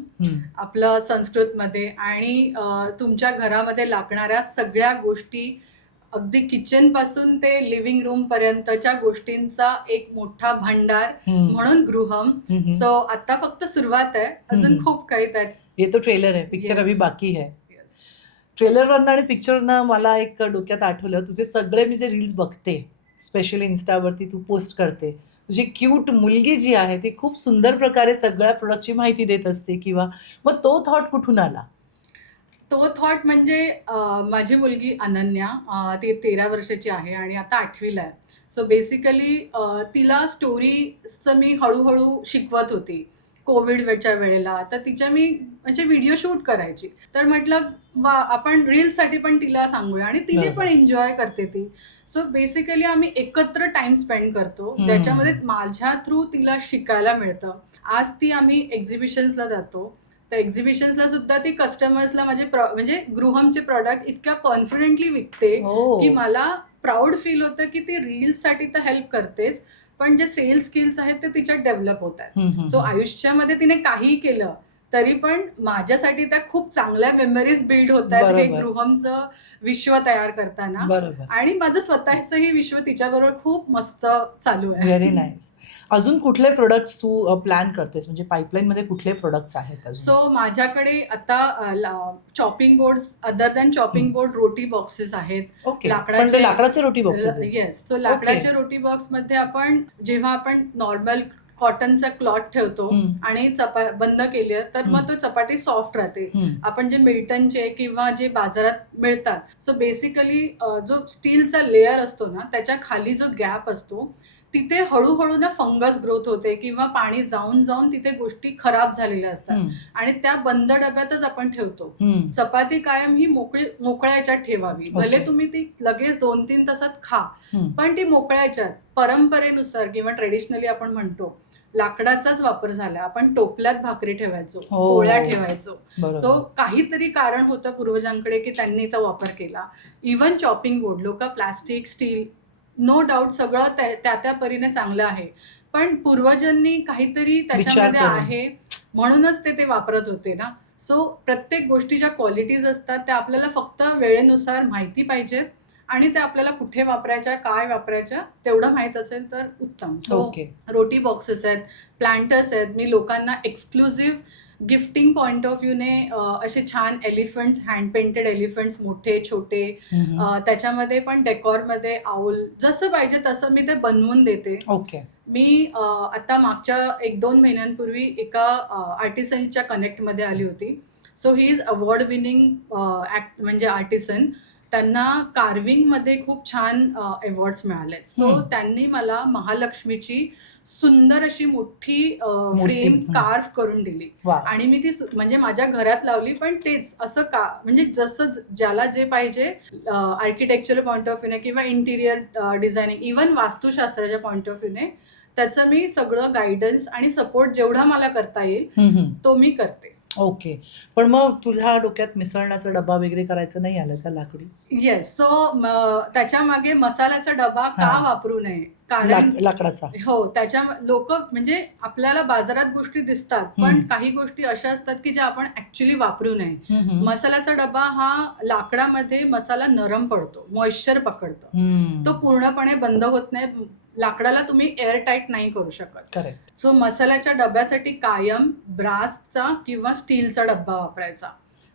आपलं संस्कृतमध्ये आणि तुमच्या घरामध्ये लागणाऱ्या सगळ्या गोष्टी, अगदी किचन पासून ते लिव्हिंग रूम पर्यंतच्या गोष्टींचा एक मोठा भांडार, म्हणून गृहम. सो आता फक्त सुरुवात आहे, अजून खूप काही त्यात. हे तो ट्रेलर आहे, पिक्चर अभी बाकी है. ट्रेलरवरनं आणि पिक्चरनं मला एक डोक्यात आठवलं, तुझे सगळे मी जे रील्स बघते, स्पेशली इन्स्टावरती तू पोस्ट करते, तुझी क्यूट मुलगी जी आहे ती खूप सुंदर प्रकारे सगळ्या प्रोडक्टची माहिती देत असते, किंवा मग तो थॉट कुठून आला? तो थॉट म्हणजे माझी मुलगी अनन्या, ती 13 वर्षाची आहे आणि आता 8वीला आहे. सो बेसिकली तिला स्टोरीजचं मी हळूहळू शिकवत होती कोविडच्या वेळेला. तर तिच्या मी म्हणजे व्हिडिओ शूट करायची. तर म्हटलं आपण रील्ससाठी पण तिला सांगूया आणि तिने पण एन्जॉय करते ती. सो बेसिकली आम्ही एकत्र टाइम स्पेंड करतो, ज्याच्यामध्ये माझ्या थ्रू तिला शिकायला मिळतं. आज ती आम्ही एक्झिबिशन्सला जातो, तर एक्झिबिशन्सला सुद्धा ती कस्टमर्सला म्हणजे गृहमचे प्रॉडक्ट इतक्या कॉन्फिडेंटली विकते, की मला प्राऊड फील होतं, की ती रील्ससाठी तर हेल्प करतेच, पण जे सेल्स स्किल्स आहेत ते तिच्यात डेव्हलप होत आहेत. सो आयुष्यामध्ये तिने काहीही केलं तरी पण माझ्यासाठी त्या खूप चांगल्या मेमरीज बिल्ड होत आहेत हे गृहमचं विश्व तयार करताना. आणि माझं स्वतःचंही विश्व तिच्याबरोबर खूप मस्त चालू आहे. Very nice. अजून कुठले प्रोडक्ट्स तू प्लॅन करतेस, म्हणजे पाईपलाईन मध्ये कुठले प्रोडक्ट्स आहेत? सो माझ्याकडे आता chopping board, other than chopping board, रोटी बॉक्सेस आहेत. लाकडाचे रोटी बॉक्सेस? येस. सो लाकडाचे रोटी बॉक्स मध्ये आपण जेव्हा आपण नॉर्मल कॉटनचा क्लॉथ ठेवतो आणि बंद केली तर मग तो चपाती सॉफ्ट राहते. आपण जे मिल्टनचे किंवा जे बाजारात मिळतात, सो बेसिकली जो स्टीलचा लेअर असतो ना, त्याच्या खाली जो गॅप असतो तिथे हळूहळू ना फंगस ग्रोथ होते किंवा पाणी जाऊन जाऊन तिथे गोष्टी खराब झालेल्या असतात आणि त्या बंद डब्यातच आपण ठेवतो. चपाती कायम ही मोकळ्या याच्यात ठेवावी. भले तुम्ही ती लगेच 2-3 तासात खा, पण ती मोकळ्या याच्यात. परंपरेनुसार किंवा ट्रेडिशनली आपण म्हणतो लाकडाचाच वापर झाला. आपण टोपल्यात भाकरी ठेवायचो, पोळ्या ठेवायचो. सो काहीतरी कारण होतं पूर्वजांकडे की त्यांनी तो वापर केला. इव्हन चॉपिंग बोर्ड, लोक प्लास्टिक, स्टील, नो डाऊट सगळं त्या परीने चांगलं आहे, पण पूर्वजांनी काहीतरी त्याच्यामध्ये आहे म्हणूनच ते वापरत होते ना. सो प्रत्येक गोष्टीच्या क्वालिटीज असतात, त्या आपल्याला फक्त वेळेनुसार माहिती पाहिजेत आणि ते आपल्याला कुठे वापरायच्या, काय वापरायच्या तेवढं माहित असेल तर उत्तम. सो रोटी बॉक्सेस आहेत, प्लांटर्स आहेत. मी लोकांना एक्सक्लुझिव्ह गिफ्टिंग पॉइंट ऑफ व्ह्यूने असे छान एलिफंट्स, हँड पेंटेड एलिफंट्स, मोठे छोटे, त्याच्यामध्ये पण डेकॉरमध्ये आऊल, जसं पाहिजे तसं मी ते बनवून देते. मी आता मागच्या 1-2 महिन्यांपूर्वी एका आर्टिसनच्या कनेक्टमध्ये आली होती. So he is award winning म्हणजे आर्टिसन. त्यांना कार्विंग मध्ये खूप छान अवॉर्ड्स मिळाले. सो त्यांनी मला महालक्ष्मीची सुंदर अशी मोठी फ्रेम कार्व करून दिली आणि मी ती म्हणजे माझ्या घरात लावली. पण तेच असं का, म्हणजे जसं ज्याला जे पाहिजे आर्किटेक्चरल पॉइंट ऑफ व्ह्यूने किंवा इंटिरियर डिझायनिंग, इव्हन वास्तुशास्त्राच्या पॉइंट ऑफ व्ह्यूने त्याचं मी सगळं गायडन्स आणि सपोर्ट जेवढा मला करता येईल तो मी करते. ओके. पण मग तुझ्या डोक्यात मिसळण्याचा डबा वगैरे करायचं नाही आलं का लाकडी? येस. सो त्याच्या मागे मसाल्याचा डबा का वापरू नये, कारण लाकडाचा. हो, त्याच्या लोक म्हणजे आपल्याला बाजारात गोष्टी दिसतात, पण काही गोष्टी अशा असतात की ज्या आपण ऍक्च्युली वापरू नये. मसाल्याचा डबा हा लाकडामध्ये मसाला नरम पडतो, मॉइश्चर पकडतो, तो पूर्णपणे बंद होत नाही. लाकडाला तुम्ही एअर टाईट नाही करू शकत. करेक्ट. सो मसाल्याच्या डब्यासाठी कायम ब्रासचा किंवा स्टीलचा डब्बा वापरायचा,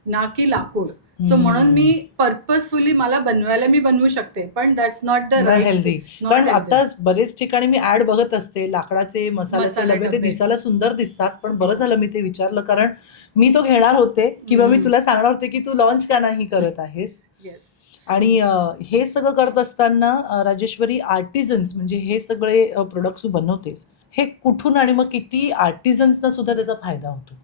ना की लाकूड. सो म्हणून मी पर्पजफुली मला बनवायला मी बनवू शकते, पण दॅट्स नॉट द हेल्दी. कारण आता बरेच ठिकाणी मी ऍड बघत असते लाकडाचे मसाल्याचे डबे, ते दिसायला सुंदर दिसतात. पण बरं झालं मी ते विचारलं, कारण मी तो घेणार होते किंवा मी तुला सांगणार होते की तू लॉन्च का नाही करत आहेस. येस. आणि हे सगळं करत असताना राजेश्वरी, आर्टिझन्स म्हणजे हे सगळे प्रोडक्ट्स तू बनवतेस, हे कुठून आणि मग किती आर्टिझन्सना सुद्धा त्याचा फायदा होतो?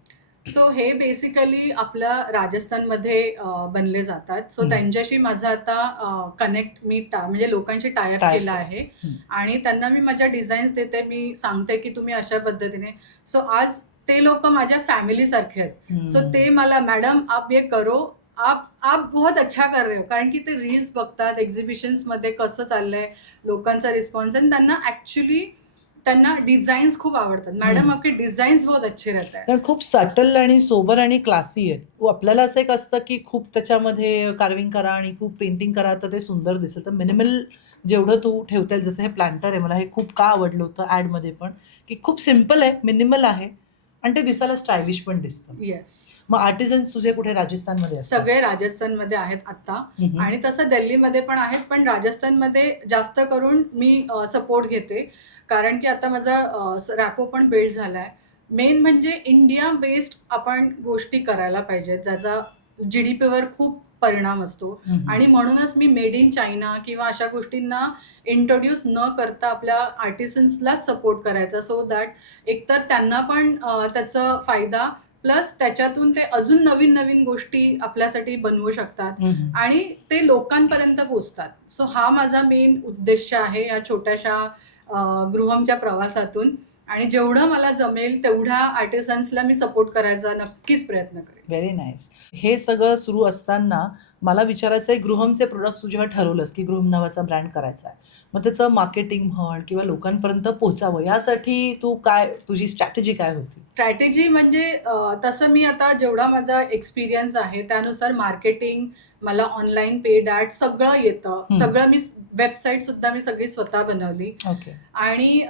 सो हे बेसिकली आपल्या राजस्थानमध्ये बनले जातात. सो त्यांच्याशी माझं आता कनेक्ट मी म्हणजे लोकांशी टायअप केलं आहे आणि त्यांना मी माझ्या डिझाईन्स देते. मी सांगते की तुम्ही अशा पद्धतीने. सो आज ते लोक माझ्या फॅमिली सारखे आहेत. सो ते मला, मॅडम आप ये करो, आप बहुत अच्छा कर रहे हो, कारण की ते रील्स बघतात, एक्झिबिशन्स मध्ये कसं चाललंय लोकांचा रिस्पॉन्स, आणि त्यांना डिझाईन्स खूप आवडतात. मॅडम आपके डिझाईन्स बहुत अच्छे रहते हैं. खूप सटल आणि सोबर आणि क्लासी आहेत. आपल्याला असं एक असतं की खूप त्याच्यामध्ये कार्विंग करा आणि खूप पेंटिंग करा तर ते सुंदर दिसेल. तर मिनिमल जेवढं तू ठेवतेल, जसं हे प्लांटर आहे, मला हे खूप का आवडलं होतं ॲडमध्ये पण, की खूप सिम्पल आहे, मिनिमल आहे आणि ते दिसायला स्टायलिश पण दिसतं. येस. मग आर्टिझन्स तुझे कुठे राजस्थानमध्ये असतात? सगळे राजस्थानमध्ये आहेत आता, आणि तसं दिल्लीमध्ये पण आहेत, पण राजस्थानमध्ये जास्त करून मी सपोर्ट घेते, कारण की आता माझा रॅपो पण बिल्ड झालाय. मेन म्हणजे इंडिया बेस्ड आपण गोष्टी करायला पाहिजेत, ज्याचा GDP वर खूप परिणाम असतो. आणि म्हणूनच मी मेड इन चायना किंवा अशा गोष्टींना इंट्रोड्यूस न करता आपल्या आर्टिसन्सलाच सपोर्ट करायचा, सो दॅट एकतर त्यांना पण त्याचा फायदा, प्लस त्याच्यातून ते अजून नवीन नवीन गोष्टी आपल्यासाठी बनवू शकतात आणि ते लोकांपर्यंत पोहोचतात. सो हा माझा मेन उद्देश आहे या छोट्याशा गृहमच्या प्रवासातून, आणि जेवढं मला जमेल तेवढ्या आर्टिसन्सला मी सपोर्ट करायचा नक्कीच प्रयत्न करेन. Very nice. हे सगळं सुरू असताना मला विचारायचं आहे, गृहमचे प्रोडक्ट्स तू जेव्हा ठरवलंस की गृहम नावाचा ब्रँड करायचा आहे, मग त्याचं मार्केटिंग म्हण किंवा लोकांपर्यंत पोहोचावं, यासाठी तुझी स्ट्रॅटेजी काय होती? स्ट्रॅटेजी म्हणजे तसं मी आता जेवढा माझा एक्सपिरियन्स आहे त्यानुसार मार्केटिंग, मला ऑनलाईन पेड ॲड सगळं येतं. सगळं मी वेबसाईट सुद्धा मी सगळी स्वतः बनवली. ओके. आणि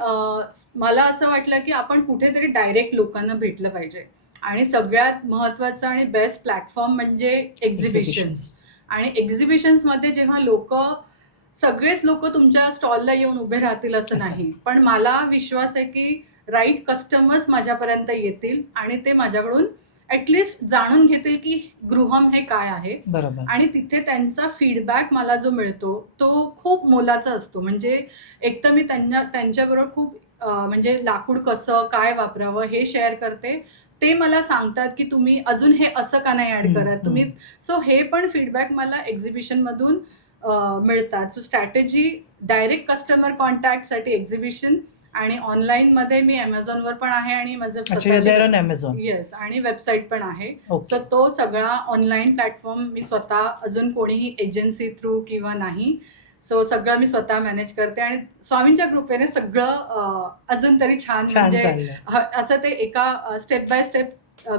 मला असं वाटलं की आपण कुठेतरी डायरेक्ट लोकांना भेटलं पाहिजे, आणि सगळ्यात महत्वाचं आणि बेस्ट प्लॅटफॉर्म म्हणजे एक्झिबिशन्स. आणि एक्झिबिशन्समध्ये जेव्हा सगळेच लोक तुमच्या स्टॉलला येऊन उभे राहतील असं नाही, पण मला विश्वास आहे की राईट कस्टमर्स माझ्यापर्यंत येतील आणि ते माझ्याकडून ऍटलिस्ट जाणून घेतील की गृहम हे काय आहे. बरोबर. आणि तिथे त्यांचा फीडबॅक मला जो मिळतो तो खूप मोलाचा असतो. म्हणजे एक तर मी त्यांच्याबरोबर खूप म्हणजे लाकूड कसं काय वापरावं हे शेअर करते. ते मला सांगतात की तुम्ही अजून हे असं का नाही ऍड करत तुम्ही. सो हे पण फीडबॅक मला एक्झिबिशन मधून मिळतात. सो स्ट्रॅटेजी डायरेक्ट कस्टमर कॉन्टॅक्टसाठी एक्झिबिशन, आणि ऑनलाईन मध्ये मी अमेझॉनवर पण आहे आणि माझं अमेझॉन. येस, आणि वेबसाईट पण आहे. सो तो सगळा ऑनलाईन प्लॅटफॉर्म मी स्वतः, अजून कोणीही एजन्सी थ्रू किंवा नाही, सो सगळं मी स्वतः मॅनेज करते. आणि स्वामींच्या कृपेने सगळं अजून तरी छान म्हणजे असं ते एका स्टेप बाय स्टेप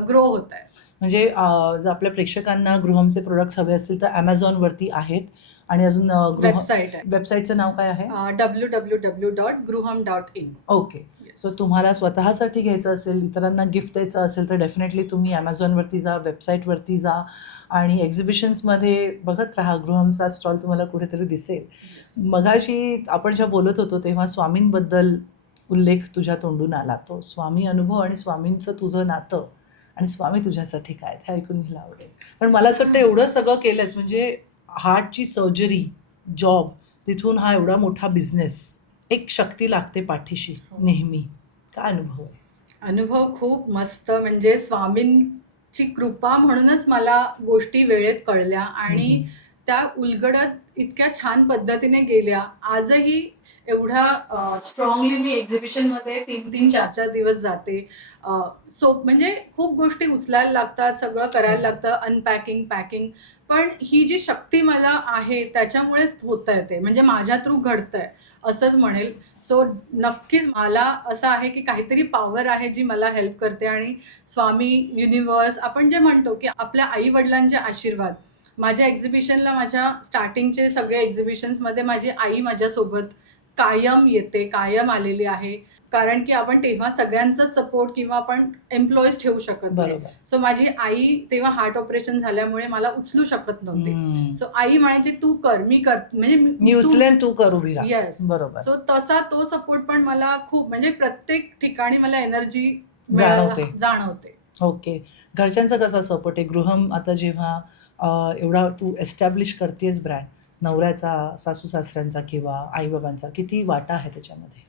ग्रो होत आहे. म्हणजे जर आपल्या प्रेक्षकांना गृहमचे प्रोडक्ट्स हवे असतील तर अमेझॉनवरती आहेत, आणि अजून वेबसाईट आहे. वेबसाईटचं नाव काय आहे? www.gruham.in. ओके. सो तुम्हाला स्वतःसाठी घ्यायचं असेल, इतरांना गिफ्ट द्यायचं असेल तर डेफिनेटली तुम्ही अमेझॉनवरती जा, वेबसाईटवरती जा, आणि एक्झिबिशन्समध्ये बघत राहा. गृहमचा स्टॉल तुम्हाला कुठेतरी दिसेल. मगाशी आपण जेव्हा बोलत होतो तेव्हा स्वामींबद्दल उल्लेख तुझ्या तोंडून आला. तो स्वामी अनुभव आणि स्वामींचं तुझं नातं आणि स्वामी तुझ्यासाठी काय, ते ऐकून घ्यायला आवडेल. पण मला असं वाटतं एवढं सगळं केलंस म्हणजे हार्टची सर्जरी, जॉब, तिथून हा एवढा मोठा बिझनेस, एक शक्ती लागते पाठीशी नेहमी. काय अनुभव आहे? अनुभव खूप मस्त, म्हणजे स्वामींची कृपा म्हणूनच मला गोष्टी वेळेत कळल्या आणि त्या उलगडत इतक्या छान पद्धतीने गेल्या. आजही एवढा स्ट्रॉंगली मी एक्झिबिशनमध्ये 3-3, 4-4 दिवस जाते. म्हणजे खूप गोष्टी उचलायला लागतात, सगळं करायला लागतं, अनपॅकिंग, पॅकिंग. पण ही जी शक्ती मला आहे त्याच्यामुळेच होतंय ते, म्हणजे माझ्या थ्रू घडतंय असंच म्हणेल. सो नक्कीच मला असं आहे की काहीतरी पॉवर आहे जी मला हेल्प करते आणि स्वामी, युनिव्हर्स आपण जे म्हणतो की आपल्या आई-वडिलांचे आशीर्वाद. माझ्या एक्झिबिशनला, माझ्या स्टार्टिंगचे सगळे एक्झिबिशन्समध्ये माझी आई माझ्यासोबत कायम येते, कायम आलेली आहे. कारण की आपण तेव्हा सगळ्यांचाच सपोर्ट किंवा आपण एम्प्लॉईज ठेवू शकत नाही. बरोबर. सो माझी आई तेव्हा हार्ट ऑपरेशन झाल्यामुळे मला उचलू शकत नव्हते. हम्म. सो आई म्हणायची, "तू कर, मी कर." म्हणजे मी उचलेन, तू कर उभी राहा. येस. बरोबर. सो तसा तो सपोर्ट पण मला खूप, म्हणजे प्रत्येक ठिकाणी मला एनर्जी जाणवते. जाणवते. ओके. घरच्यांचा कसा सपोर्ट आहे? गृहम आता जेव्हा एवढा तू एस्टॅब्लिश करतेस ब्रँड, नवऱ्याचा, सासू-सासऱ्यांचा किंवा आई-बाबांचा किती वाटा आहे त्याच्यामध्ये?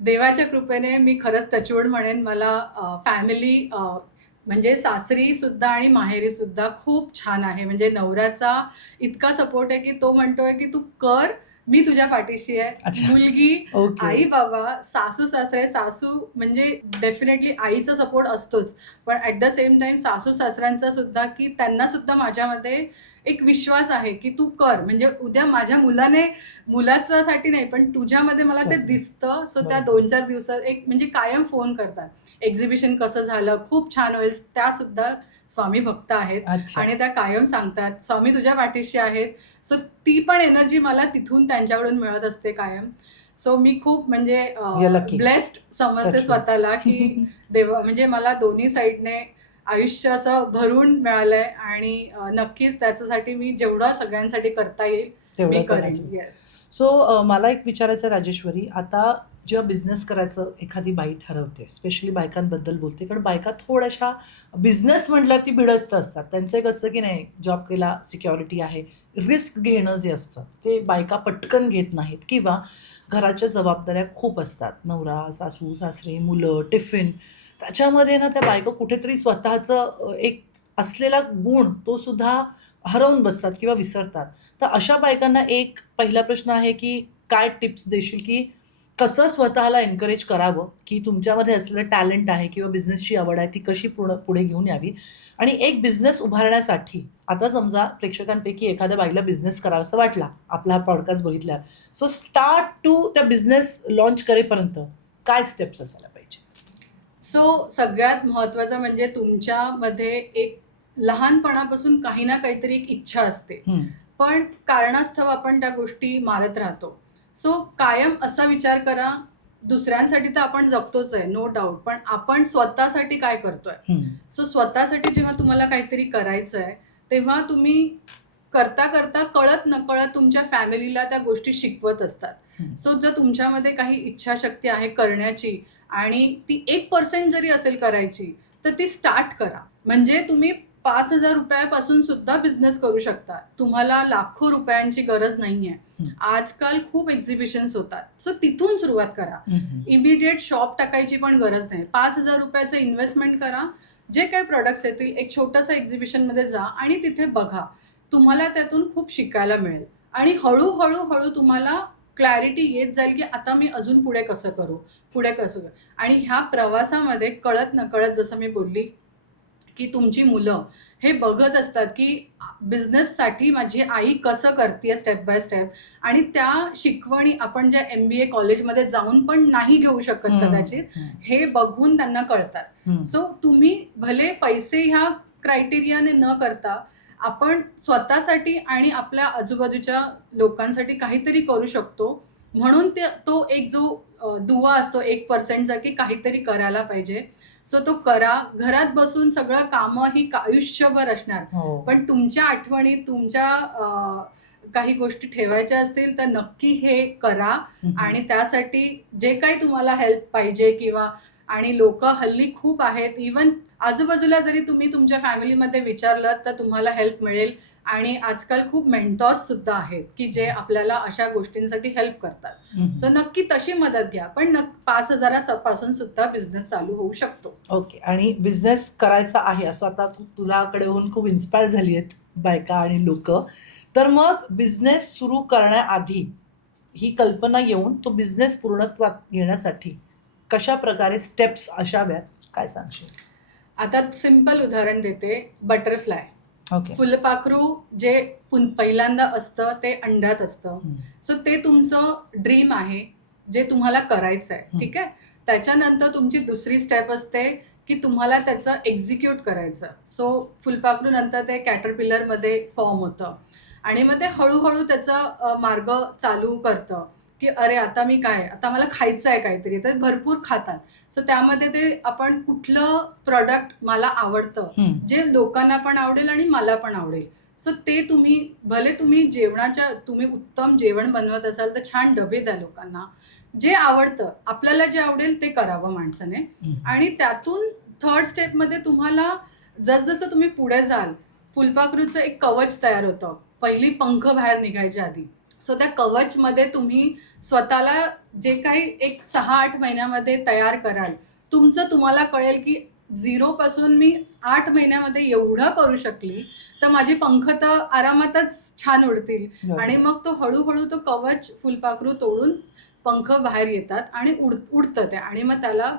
देवाच्या कृपेने मी खरंच टचवूड म्हणेन, मला फॅमिली, म्हणजे सासरी सुद्धा आणि माहेरी सुद्धा खूप छान आहे. म्हणजे नवऱ्याचा इतका सपोर्ट आहे की तो म्हणतोय की "तू कर, मी तुझ्या पाठीशी आहे." अच्छा. मुलगी, ओके. आई-बाबा, सासू-सासरे, सासू म्हणजे डेफिनेटली आईचा सपोर्ट असतोच. पण ॲट द सेम टाईम सासू-सासऱ्यांचा सुद्धा, की त्यांना सुद्धा माझ्यामध्ये एक विश्वास आहे की "तू कर." म्हणजे उद्या माझ्या मुलाच्यासाठी नाही, पण तुझ्यामध्ये मला ते स्वप्न. दिसतं. सो त्या बरोबर. 2-4 दिवसात एक म्हणजे कायम फोन करतात. एक्झिबिशन कसं झालं? खूप छान होईल. त्या सुद्धा स्वामी भक्त आहेत अच्छा. आणि त्या कायम सांगतात, "स्वामी तुझ्या पाठीशी आहेत." सो ती पण एनर्जी मला तिथून त्यांच्याकडून मिळत असते कायम. सो मी खूप म्हणजे You're lucky. ब्लेस्ड समजते Touch wood. स्वतःला, की देवा म्हणजे मला दोन्ही साइडने आयुष्य असं भरून मिळालंय आणि नक्कीच त्याच्यासाठी मी जेवढं सगळ्यांसाठी करता येईल तेवढं मी करेन. करायचं. येस. सो मला एक विचारायचं आहे राजेश्वरी, आता जेव्हा बिझनेस करायचं एखादी बाई ठरवते, स्पेशली बायकांबद्दल बोलते, कारण बायका थोड्याशा बिझनेस म्हटल्यावर ती भिडस्त असतात. त्यांचं एक असतं की नाही, जॉब केला सिक्युरिटी आहे. रिस्क घेणं जे असतं ते बायका पटकन घेत नाहीत किंवा घराच्या जबाबदाऱ्या खूप असतात. नवरा, सासू, सासरे, मुलं, टिफिन. त्याच्यामध्ये ना त्या बायका कुठेतरी स्वतःचं एक असलेला गुण तो सुद्धा हरवून बसतात किंवा विसरतात. तर अशा बायकांना एक पहिला प्रश्न आहे की काय टिप्स देशील की कसं स्वतःला एन्करेज करावं की तुमच्यामध्ये असलेलं टॅलेंट आहे किंवा बिझनेसची आवड आहे ती कशी पुढे घेऊन यावी? आणि एक बिझनेस उभारण्यासाठी आता समजा प्रेक्षकांपैकी एखाद्या बाईला बिझनेस करावासा वाटला, आपला हा पॉडकास्ट बघितल्यावर. सो स्टार्ट टू त्या बिझनेस लॉन्च करेपर्यंत काय स्टेप्स असायला पाहिजे? सो सगळ्यात महत्त्वाचं म्हणजे तुमच्यामध्ये एक लहानपणापासून काही ना काहीतरी एक इच्छा असते. पण कारणास्तव आपण त्या गोष्टी मारत राहतो. सो कायम असा विचार करा, दुसऱ्यांसाठी तर आपण जगतोच आहे, नो डाऊट. पण आपण स्वतःसाठी काय करतोय? सो स्वतःसाठी जेव्हा तुम्हाला काहीतरी करायचं आहे, तेव्हा तुम्ही करता-करता कळत-नकळत तुमच्या फॅमिलीला त्या गोष्टी शिकवत असतात. सो जर तुमच्यामध्ये काही इच्छाशक्ती आहे करण्याची आणि ती 1% जरी असेल करायची, तर ती स्टार्ट करा. म्हणजे तुम्ही ₹5,000 पासून सुद्धा बिझनेस करू शकता. तुम्हाला लाखो रुपयांची गरज नाहीये. आजकाल खूप एक्झिबिशन्स होतात. सो तिथून सुरुवात करा. इमिडिएट शॉप टाकायची पण गरज नाही. ₹5,000 इन्व्हेस्टमेंट करा. जे काही प्रॉडक्ट्स येतील, एक छोटंसं एक्झिबिशनमध्ये जा आणि तिथे बघा. तुम्हाला त्यातून खूप शिकायला मिळेल आणि हळू तुम्हाला क्लॅरिटी येत जाईल, की आता मी अजून पुढे कसं करू? पुढे कसं करू? आणि ह्या प्रवासामध्ये कळत-नकळत जसं मी बोलली, की तुमची मुलं हे बघत असतात, की बिझनेससाठी माझी आई कसं करतीये स्टेप बाय स्टेप आणि त्या शिकवणी आपण ज्या MBA कॉलेजमध्ये जाऊन पण नाही घेऊ शकत कदाचित, हे बघून त्यांना कळतात. सो तुम्ही भले पैसे ह्या क्रायटेरियाने न करता आपण स्वतःसाठी आणि आपल्या आजूबाजूच्या लोकांसाठी काहीतरी करू शकतो. म्हणून तो एक जो दुवा असतो 1%चा, की काहीतरी करायला पाहिजे. सो तो करा. घरात बसून सगळं कामं ही आयुष्यभर असणार. हो. पण तुमच्या आठवणी, तुमच्या काही गोष्टी ठेवायच्या असतील तर नक्की हे करा आणि त्यासाठी जे काही तुम्हाला हेल्प पाहिजे किंवा आणि लोकं हल्ली खूप आहेत. इव्हन आजूबाजूला जरी तुम्ही तुमच्या फॅमिलीमध्ये विचारलं तर तुम्हाला हेल्प मिळेल आणि आजकाल खूप मेंटॉर्स सुद्धा आहेत की जे आपल्याला अशा गोष्टींसाठी हेल्प करतात. सो नक्की तशी मदत घ्या, पण 5,000 पासून सुद्धा बिझनेस चालू होऊ शकतो. ओके. आणि बिझनेस करायचा आहे असं आता तुझ्याकडे होऊन खूप इन्स्पायर झाली आहेत बायका आणि लोक. तर मग बिझनेस सुरू करण्याआधी ही कल्पना येऊन तो बिझनेस पूर्णत्वात येण्यासाठी कशा प्रकारे स्टेप्स असाव्यात, काय सांगशील? आता सिंपल उदाहरण देते, बटरफ्लाय. ओके. फुलपाखरू जे पहिल्यांदा असतं ते अंड्यात असतं. सो ते तुमचं ड्रीम आहे जे तुम्हाला करायचं आहे, ठीक आहे. त्याच्यानंतर तुमची दुसरी स्टेप असते की तुम्हाला त्याचं एक्झिक्यूट करायचं. सो फुलपाखरू नंतर ते कॅटरपिलरमध्ये फॉर्म होतं आणि मग ते हळूहळू त्याचा मार्ग चालू करतं की अरे आता मी काय, आता मला खायचं आहे काहीतरी, तर भरपूर खातात. सो त्यामध्ये ते आपण कुठलं प्रोडक्ट मला आवडतं जे लोकांना पण आवडेल आणि मला पण आवडेल. सो ते तुम्ही भले तुम्ही उत्तम जेवण बनवत असाल तर छान डबे द्या लोकांना. जे आवडतं आपल्याला, जे आवडेल ते करावं माणसाने. आणि त्यातून थर्ड स्टेपमध्ये तुम्हाला जसजसं तुम्ही पुढे जाल, फुलपाखरूचं एक कवच तयार होतं पहिली पंख बाहेर निघायच्या आधी. सो त्या कवचमध्ये तुम्ही स्वतःला जे काही एक 6-8 महिन्यामध्ये तयार कराल, तुम्हाला कळेल की 0 पासून मी 8 महिन्यामध्ये एवढं करू शकली, तर माझे पंख तर आरामातच छान उडतील. आणि मग तो हळूहळू तो कवच फुलपाखरू तोडून पंख बाहेर येतात आणि उडतं ते, आणि मग त्याला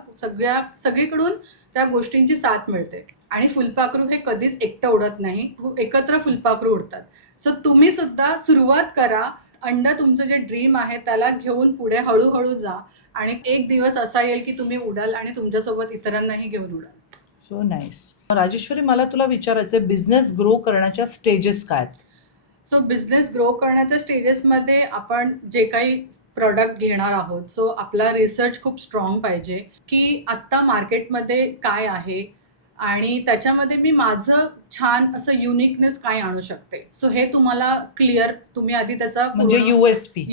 सगळीकडून त्या गोष्टींची साथ मिळते. आणि फुलपाखरू हे कधीच एकटं उडत नाही, एकत्र फुलपाखरू उडतात. सो तुम्ही सुद्धा सुरुवात करा. तुमचं जे ड्रीम आहे त्याला घेऊन पुढे हळूहळू जा, आणि एक दिवस असा येईल की तुम्ही उडाल आणि तुमच्यासोबत इतरांनाही घेऊन उडाल. So nice. राजेश्वरी, मला तुला विचारायचं, बिझनेस ग्रो करण्याच्या स्टेजेस काय आहेत? सो बिझनेस ग्रो करण्याच्या स्टेजेसमध्ये आपण जे काही प्रोडक्ट घेणार आहोत, सो आपला रिसर्च खूप स्ट्रॉंग पाहिजे की आत्ता मार्केटमध्ये काय आहे आणि त्याच्यामध्ये मी माझं छान असं युनिकनेस काय आणू शकते. सो हे तुम्हाला तुम्ही आधी त्याचा म्हणजे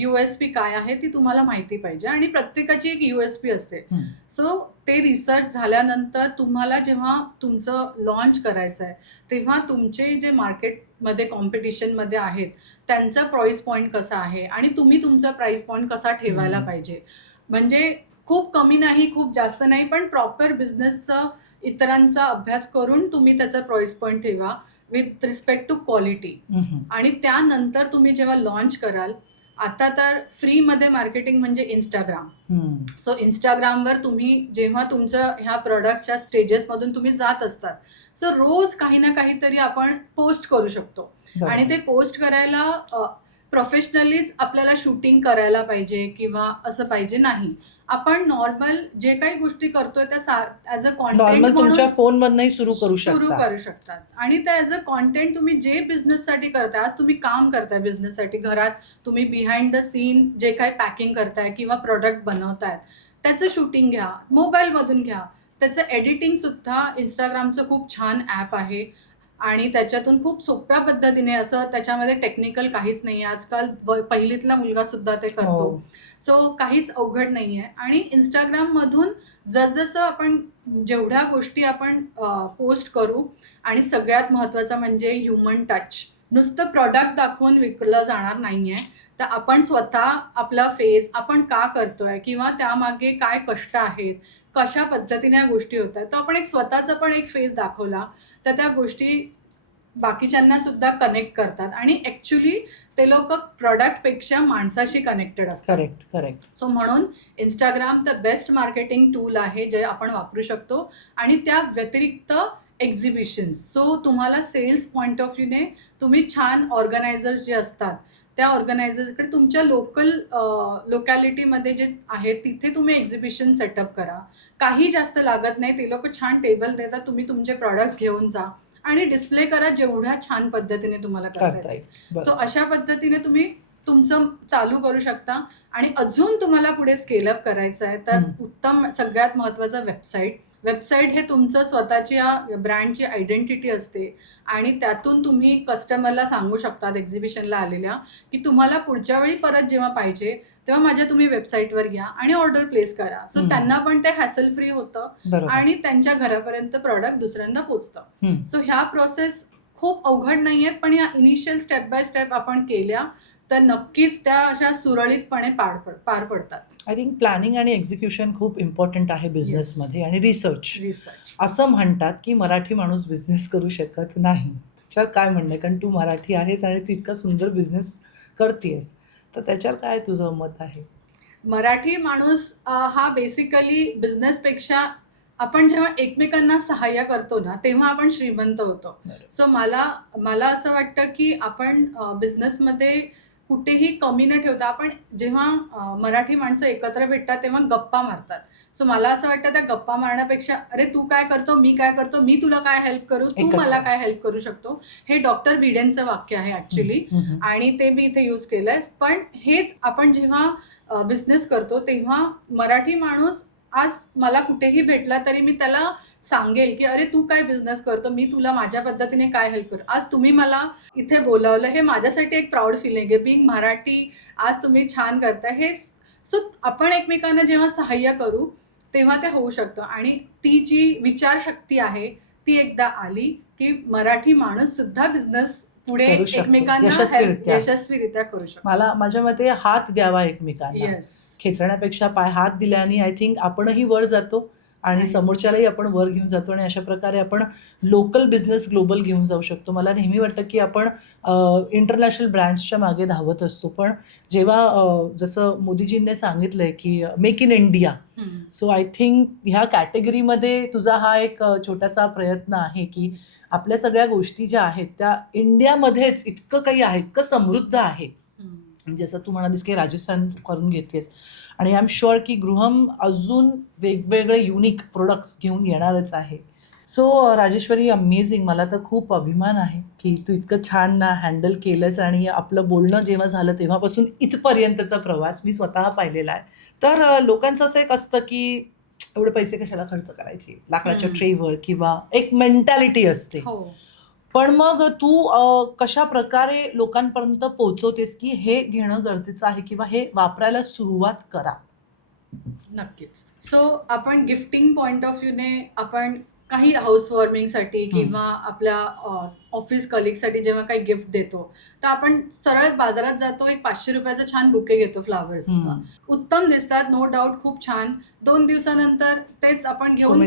USP काय आहे ती तुम्हाला माहिती पाहिजे, आणि प्रत्येकाची एक USP असते. सो ते रिसर्च झाल्यानंतर तुम्हाला जेव्हा तुमचं लॉन्च करायचं आहे, तेव्हा तुमचे जे मार्केटमध्ये कॉम्पिटिशनमध्ये आहेत त्यांचा प्राइस पॉईंट कसा आहे आणि तुम्ही तुमचा प्राइस पॉईंट कसा ठेवायला पाहिजे. म्हणजे खूप कमी नाही, खूप जास्त नाही, पण प्रॉपर बिझनेसचा इतरांचा अभ्यास करून तुम्ही त्याचा प्राइस पॉईंट ठेवा विथ रिस्पेक्ट टू क्वालिटी. आणि त्यानंतर तुम्ही जेव्हा लॉन्च कराल, आता तर फ्रीमध्ये मार्केटिंग म्हणजे इंस्टाग्राम. सो इंस्टाग्रामवर तुम्ही जेव्हा तुमचं ह्या प्रोडक्टच्या स्टेजेसमधून तुम्ही जात असतात, सो रोज काही ना काहीतरी आपण पोस्ट करू शकतो. आणि ते पोस्ट करायला प्रोफेशनलीच आपल्याला शूटिंग करायला पाहिजे किंवा असं पाहिजे नाही. आपण नॉर्मल जे काही गोष्टी करतोय त्या ॲज अ कॉन्टेंट तुमच्या फोन मधनही सुरू करू शकतात. आणि त्या ॲज अ कॉन्टेंट तुम्ही जे बिझनेससाठी करताय, आज तुम्ही काम करताय बिझनेससाठी, घरात तुम्ही बिहाइंड द सीन जे काही पॅकिंग करताय किंवा प्रोडक्ट बनवतायत त्याचं शूटिंग घ्या, मोबाईलमधून घ्या. त्याचं एडिटिंग सुद्धा इंस्टाग्रामचं खूप छान ॲप आहे आणि त्याच्यातून खूप सोप्या पद्धतीने, असं त्याच्यामध्ये टेक्निकल काहीच नाही आहे. आजकाल पहिलीतला मुलगा सुद्धा ते करतो. सो काहीच अवघड नाही आहे. आणि इंस्टाग्राममधून जसजसं आपण जेवढ्या गोष्टी आपण पोस्ट करू, आणि सगळ्यात महत्त्वाचं म्हणजे ह्युमन टच. नुसतं प्रॉडक्ट दाखवून विकलं जाणार नाही आहे. तर आपण स्वतः आपला फेस आपण का करतोय किंवा त्यामागे काय कष्ट आहेत, कशा पद्धतीने या गोष्टी होत आहेत, तर आपण एक स्वतःचा पण एक फेस दाखवला तर त्या गोष्टी बाकीच्यांना सुद्धा कनेक्ट करतात आणि ॲक्च्युली ते लोक प्रॉडक्टपेक्षा माणसाशी कनेक्टेड असतात. करेक्ट. सो म्हणून Instagram the best marketing tool आहे जे आपण वापरू शकतो. आणि त्या व्यतिरिक्त एक्झिबिशन्स, सो तुम्हाला सेल्स पॉईंट ऑफ व्ह्यूने तुम्ही छान ऑर्गनायझर्स जे असतात त्या ऑर्गनायझर्सकडे तुमच्या लोकॅलिटीमध्ये जे आहे तिथे तुम्ही एक्झिबिशन सेटअप करा. काही जास्त लागत नाही, ते लोक छान टेबल देतात, तुम्ही तुमचे प्रॉडक्ट्स घेऊन जा आणि डिस्प्ले करा जेवढ्या छान पद्धतीने तुम्हाला करता येईल. सो अशा पद्धतीने तुम्ही तुमचं चालू करू शकता. आणि अजून तुम्हाला पुढे स्केलअप करायचं आहे तर उत्तम, सगळ्यात महत्त्वाचं वेबसाईट हे तुमचं स्वतःची ब्रँडची आयडेंटिटी असते. आणि त्यातून तुम्ही कस्टमरला सांगू शकतात एक्झिबिशनला आलेल्या की तुम्हाला पुढच्या वेळी परत जेव्हा पाहिजे तेव्हा माझ्या तुम्ही वेबसाईटवर घ्या आणि ऑर्डर प्लेस करा. सो त्यांना पण ते हॅसल फ्री होतं आणि त्यांच्या घरापर्यंत प्रॉडक्ट दुसऱ्यांदा पोचतं. सो ह्या प्रोसेस खूप अवघड नाही आहेत, पण या इनिशियल स्टेप बाय स्टेप आपण केल्या तर नक्कीच त्या अशा सुरळीतपणे पार पडतात. आय थिंक प्लॅनिंग आणि एक्झिक्युशन खूप इम्पॉर्टंट आहे बिझनेसमध्ये आणि रिसर्च. असं म्हणतात की मराठी माणूस बिझनेस करू शकत नाही. त्याच्यावर काय म्हणणं आहे? कारण तू मराठी आहेस आणि तू इतका सुंदर बिझनेस करतेस, तर त्याच्यावर काय तुझं मत आहे? मराठी माणूस हा बेसिकली बिझनेसपेक्षा आपण जेव्हा एकमेकांना सहाय्य करतो ना, तेव्हा आपण श्रीमंत होतो. सो मला मला असं वाटतं की आपण बिझनेसमध्ये कुठेही कमी न ठेवता आपण जेव्हा मराठी माणसं एकत्र भेटतात तेव्हा गप्पा मारतात. सो मला असं वाटतं त्या गप्पा मारण्यापेक्षा अरे तू काय करतो, मी काय करतो, मी तुला काय हेल्प करू, तू एकत्र. मला काय हेल्प करू शकतो. हे डॉक्टर भिडेंचं वाक्य आहे ऍक्च्युली, आणि ते मी इथे यूज केलंय. पण हेच आपण जेव्हा बिझनेस करतो तेव्हा मराठी माणूस आज मला कुठेही भेटला तरी मी त्याला सांगेल की अरे तू काय बिझनेस करतो, मी तुला माझ्या पद्धतीने काय हेल्प करू. आज तुम्ही मला इथे बोलावलं हे माझ्यासाठी एक प्राऊड फिलिंग आहे. बिंग मराठी आज तुम्ही छान करताय हे. सो आपण एकमेकांना जेव्हा सहाय्य करू तेव्हा ते होऊ शकतं. आणि ती जी विचारशक्ती आहे ती एकदा आली की मराठी माणूस सुद्धा बिझनेस पुढे करू शकतो. एकमेकांना यशस्वीरित्या करू शकतो. मला माझ्या मते हात द्यावा एकमेकांना. येस. खेचण्यापेक्षा हात दिल्याने आय थिंक आपणही वर जातो आणि समोरच्यालाही आपण वर घेऊन जातो आणि अशा प्रकारे आपण लोकल बिझनेस ग्लोबल घेऊन जाऊ शकतो. मला नेहमी वाटतं की आपण इंटरनॅशनल ब्रँड्सच्या मागे धावत असतो, पण जेव्हा जसं मोदीजींनी सांगितलंय की make in India, so I think ह्या कॅटेगरीमध्ये तुझा हा एक छोटासा प्रयत्न आहे की आपल्या सगळ्या गोष्टी ज्या आहेत त्या इंडियामध्येच इतकं काही आहे, इतकं समृद्ध आहे. जसं तू म्हणालीस की राजस्थान करून घेतेस आणि आय एम शुअर की गृहम अजून वेगवेगळे युनिक प्रोडक्ट्स घेऊन येणारच आहे. So Rajeshwari, amazing. मला तर खूप अभिमान आहे की तू इतकं छान हँडल केलंस आणि आपलं बोलणं जेव्हा झालं तेव्हापासून इथपर्यंतचा प्रवास मी स्वतः पाहिलेला आहे. तर लोकांचं असं एक असतं की एवढे पैसे कशाला खर्च करायचे लाकडाच्या ट्रेवर, किंवा एक मेंटॅलिटी असते. पण मग तू कशा प्रकारे लोकांपर्यंत पोहोचवतेस की हे घेणं गरजेचं आहे किंवा हे वापरायला सुरुवात करा? नक्कीच. सो आपण गिफ्टिंग पॉइंट ऑफ व्ह्यूने आपण काही हाऊस वॉर्मिंगसाठी किंवा आपल्या ऑफिस कलिगसाठी जेव्हा काही गिफ्ट देतो तर आपण सरळ बाजारात जातो, एक 500 रुपयाचा छान बुके घेतो फ्लावर्स. उत्तम दिसतात, नो डाऊट, खूप छान. 2 दिवसानंतर तेच आपण घेऊन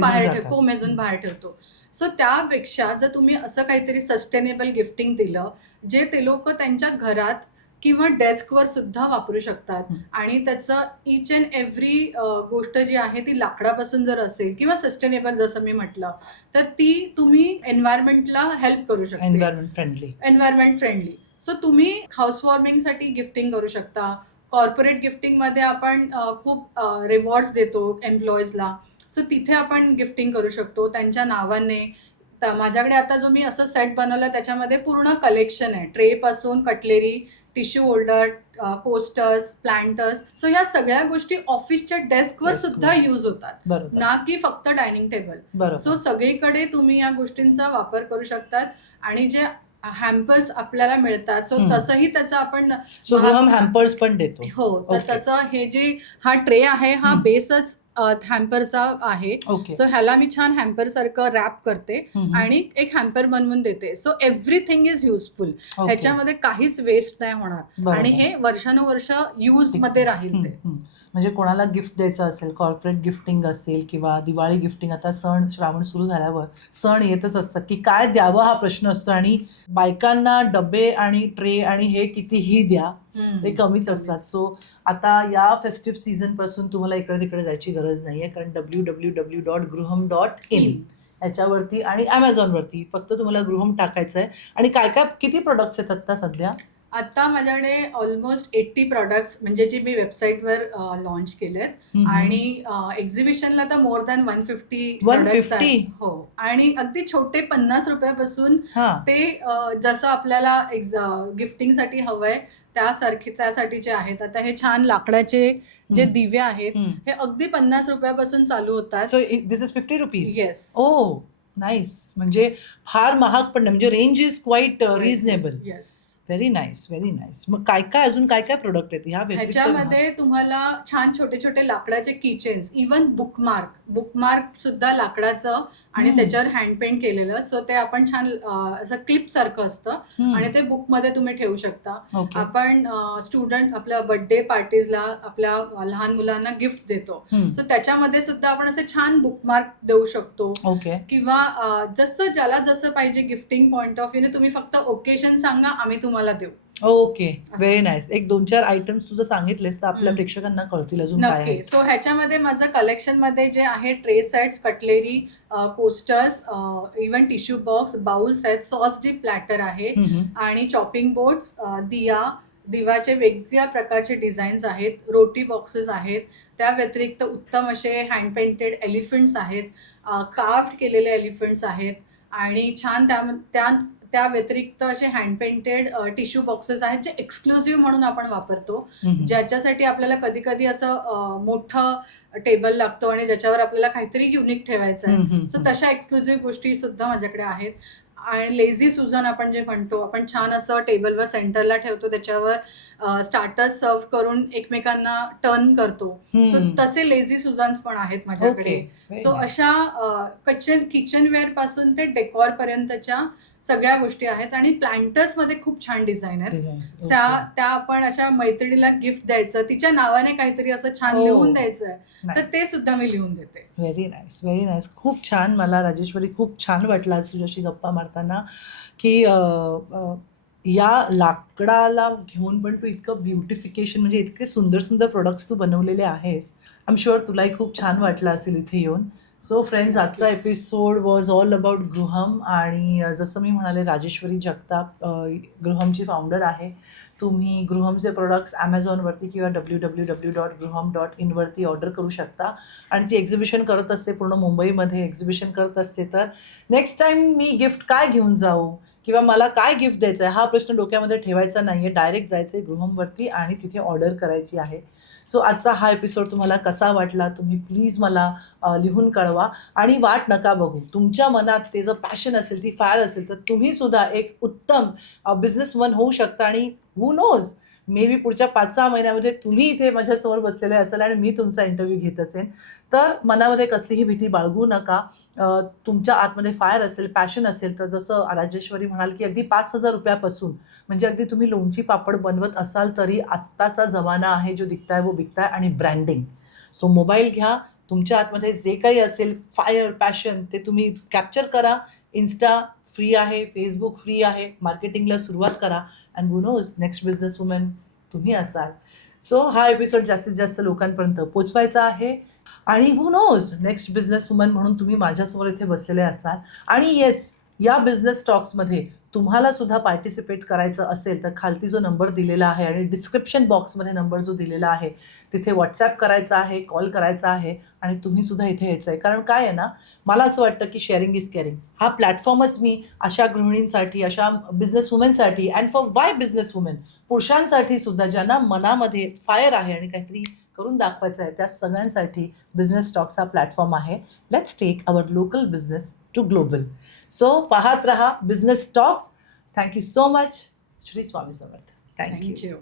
कोमेजून बाहेर ठेवतो. सो त्यापेक्षा जर तुम्ही असं काहीतरी सस्टेनेबल गिफ्टिंग दिलं जे ते लोक त्यांच्या घरात किंवा डेस्कवर सुद्धा वापरू शकतात आणि त्याचं इच अँड एव्हरी गोष्ट जी आहे ती लाकडापासून जर असेल किंवा सस्टेनेबल जसं मी म्हटलं तर ती तुम्ही एन्व्हायरमेंटला हेल्प करू शकता. Environment friendly. सो तुम्ही हाऊस वॉर्मिंगसाठी गिफ्टिंग करू शकता. कॉर्पोरेट गिफ्टिंगमध्ये आपण खूप रिवॉर्ड्स देतो एम्प्लॉईजला. सो तिथे आपण गिफ्टिंग करू शकतो त्यांच्या नावाने. तर माझ्याकडे आता जो मी असं सेट बनवलं त्याच्यामध्ये पूर्ण कलेक्शन आहे, ट्रे पासून cutlery, tissue holder, coasters, planters. So ह्या सगळ्या गोष्टी ऑफिसच्या डेस्कवर सुद्धा यूज होतात, ना की फक्त डायनिंग टेबल. सो सगळीकडे तुम्ही या गोष्टींचा वापर करू शकतात. आणि जे हॅम्पर्स आपल्याला मिळतात सो तसंही त्याचं आपण हॅम्पर्स पण देतो. हो, तर तसं हे जे हा ट्रे आहे हा बेसच हॅम्परचा आहे. सो ह्याला मी छान हॅम्पर सारखं रॅप करते आणि एक हॅम्पर बनवून देते. So everything is useful. ह्याच्यामध्ये काहीच वेस्ट नाही होणार आणि हे वर्षानुवर्ष यूज मध्ये राहील ते. म्हणजे कोणाला गिफ्ट द्यायचं असेल, कॉर्पोरेट गिफ्टिंग असेल किंवा दिवाळी गिफ्टिंग, आता सण श्रावण सुरू झाल्यावर सण येतच असतात की काय द्यावं हा प्रश्न असतो आणि बायकांना डबे आणि ट्रे आणि हे कितीही द्या ते कमीच असतात. सो आता या फेस्टिव्ह सीझन पासून तुम्हाला इकडे तिकडे जायची गरज नाहीये, कारण www.gruham.in याच्यावरती आणि Amazonवरती फक्त तुम्हाला गृहम टाकायचं आहे. आणि काय काय किती प्रोडक्ट्स आहेत आता सध्या? आता माझ्याकडे ऑलमोस्ट 80 प्रॉडक्ट्स म्हणजे जे मी वेबसाईटवर लॉन्च केलेत आणि एक्झिबिशनला तर मोर दॅन 150. हो, आणि अगदी छोटे 50 रुपयापासून ते जसं आपल्याला गिफ्टिंगसाठी हवंय त्यासाठीचे आहेत. आता हे छान लाकडाचे जे दिवे आहेत हे अगदी 50 रुपयापासून चालू होतात. So this is 50 rupees? Yes. O nice. म्हणजे फार महाग पण नाही, म्हणजे range is quite reasonable. Yes. Very nice, very nice. मग काय काय अजून काय काय प्रोडक्ट आहेत ह्या व्यतिरिक्त? ह्याच्यामध्ये तुम्हाला छान छोटे छोटे लाकडाचे किचेन्स, इवन बुकमार्क सुद्धा लाकडाचं आणि त्याच्यावर हँड पेंट केलेलं, सो ते आपण छान असं क्लिप सारखं असतं आणि ते बुक मध्ये तुम्ही ठेवू शकता. ओके. आपण स्टुडंट आपल्या बर्थडे पार्टीजला आपल्या लहान मुलांना गिफ्ट देतो, सो त्याच्यामध्ये सुद्धा आपण असे छान बुकमार्क देऊ शकतो. ओके. किंवा जसं ज्याला जसं पाहिजे गिफ्टिंग पॉइंट ऑफ व्ह्यूने तुम्ही फक्त ओकेशन सांगा, आम्ही तुम्हाला देऊ. ओके, असं. Very nice. एक 2-4 आयटम्स तुझं सांगितलेस तर आपल्या प्रेक्षकांना कळतील अजून काय आहे. नक्की. सो ह्याच्यामध्ये माझं कलेक्शन मध्ये जे आहे tray sets, cutlery, coasters, even tissue box, bowls आहेत, सॉस डिप प्लॅटर आहे आणि चॉपिंग बोर्ड्स, दिवाचे वेगवेगळ्या प्रकारचे डिझाईन्स आहेत, रोटी बॉक्सेस आहेत. त्या व्यतिरिक्त उत्तम असे हँड पेंटेड एलिफंट्स आहेत, कार्व्ड केलेले एलिफंट्स आहेत आणि छान त्या व्यतिरिक्त असे हँड पेंटेड टिश्यू बॉक्सेस आहेत जे एक्सक्लुझिव्ह म्हणून आपण वापरतो, ज्याच्यासाठी आपल्याला कधी कधी असं मोठं टेबल लागतो आणि ज्याच्यावर आपल्याला काहीतरी युनिक ठेवायचं आहे. सो तशा एक्सक्लुझिव्ह गोष्टी सुद्धा माझ्याकडे आहेत. आणि लेझी सुझन आपण जे म्हणतो, आपण छान असं टेबलवर सेंटरला ठेवतो, त्याच्यावर स्टार्टर्स सर्व करून एकमेकांना टर्न करतो, सो तसे लेझी सुझन्स पण आहेत माझ्याकडे. Okay, सो very अशा किचनवेअर पासून ते डेकॉर पर्यंतच्या सगळ्या गोष्टी आहेत आणि प्लांटर्स मध्ये खूप छान डिझाईन आहेत. Designs. त्या आपण अशा मैत्रिणीला गिफ्ट द्यायचं, तिच्या नावाने काहीतरी असं छान Oh. लिहून द्यायचं, तर Nice. ते सुद्धा मी लिहून देते. Very nice, very nice. खूप छान. मला राजेश्वरी खूप छान वाटलं आज तुझ्याशी गप्पा मारताना की या लाकडाला घेऊन पण तू इतकं ब्युटिफिकेशन म्हणजे इतके सुंदर सुंदर प्रोडक्ट्स तू बनवलेले आहेस. आय एम शुअर तुलाही खूप छान वाटलं असेल इथे येऊन. सो फ्रेंड्स, आजचा नक्कीच. एपिसोड वॉज ऑल अबाउट गृहम आणि जसं मी म्हणाले राजेश्वरी जगताप गृहमची फाउंडर आहे. तुम्ही गृहमचे प्रोडक्ट्स ॲमेझॉनवरती किंवा www.gruham.in वरती ऑर्डर करू शकता आणि ती एक्झिबिशन करत असते, पूर्ण मुंबईमध्ये एक्झिबिशन करत असते. तर नेक्स्ट टाईम मी गिफ्ट काय घेऊन जाऊ किंवा मला काय गिफ्ट द्यायचं आहे हा प्रश्न डोक्यामध्ये ठेवायचा नाही आहे. डायरेक्ट जायचं आहे गृहमवरती आणि तिथे ऑर्डर करायची आहे. सो आजचा हा एपिसोड तुम्हाला कसा वाटला तुम्ही प्लीज मला लिहून कळवा आणि वाट नका बघू. तुमच्या मनात ते जर पॅशन असेल, ती फायर असेल, तर तुम्ही सुद्धा एक उत्तम बिझनेसवुमन होऊ शकता आणि हू नोज, मे बी पुढच्या 5-6 महिन्यामध्ये तुम्ही इथे माझ्यासमोर बसलेले असाल आणि मी तुमचा इंटरव्ह्यू घेत असेन. तर मनामध्ये कसलीही भीती बाळगू नका. तुमच्या आतमध्ये फायर असेल, पॅशन असेल, तर जसं राजेश्वरी म्हणाल की अगदी 5,000 रुपयापासून म्हणजे अगदी तुम्ही लोणची पापड बनवत असाल तरी आत्ताचा जमाना आहे, जो दिखताय वो बिकताय आणि ब्रँडिंग. सो मोबाईल घ्या, तुमच्या आतमध्ये जे काही असेल फायर, पॅशन, ते तुम्ही कॅप्चर करा. इन्स्टा फ्री आहे, फेसबुक फ्री आहे, मार्केटिंगला सुरुवात करा and who knows next business woman तुम्ही असाल. सो हा एपिसोड जास्तीत जास्त लोकांपर्यंत पोचवायचा आहे आणि who knows next business woman म्हणून तुम्ही माझ्यासमोर इथे बसलेले असाल. आणि येस, या बिझनेस टॉक्समध्ये तुम्हाला सुद्धा पार्टिसिपेट करायचं असेल तर खालती जो नंबर दिलेला आहे आणि डिस्क्रिप्शन बॉक्समध्ये नंबर जो दिलेला आहे तिथे व्हॉट्सॲप करायचा आहे, कॉल करायचा आहे आणि तुम्ही सुद्धा इथे यायचं आहे. कारण काय आहे ना, मला असं वाटतं की शेअरिंग इज केअरिंग हा प्लॅटफॉर्मच मी अशा गृहिणींसाठी, अशा बिझनेस वुमेनसाठी and for why business women, पुरुषांसाठी सुद्धा ज्यांना मनामध्ये फायर आहे आणि काहीतरी करून दाखवायचं आहे, त्या सगळ्यांसाठी बिझनेस टॉक्स हा प्लॅटफॉर्म आहे. Let's take our local business to global. So पाहत रहा business talks. Thank you so much. Shri Swami Samarth. Thank you. Thank you.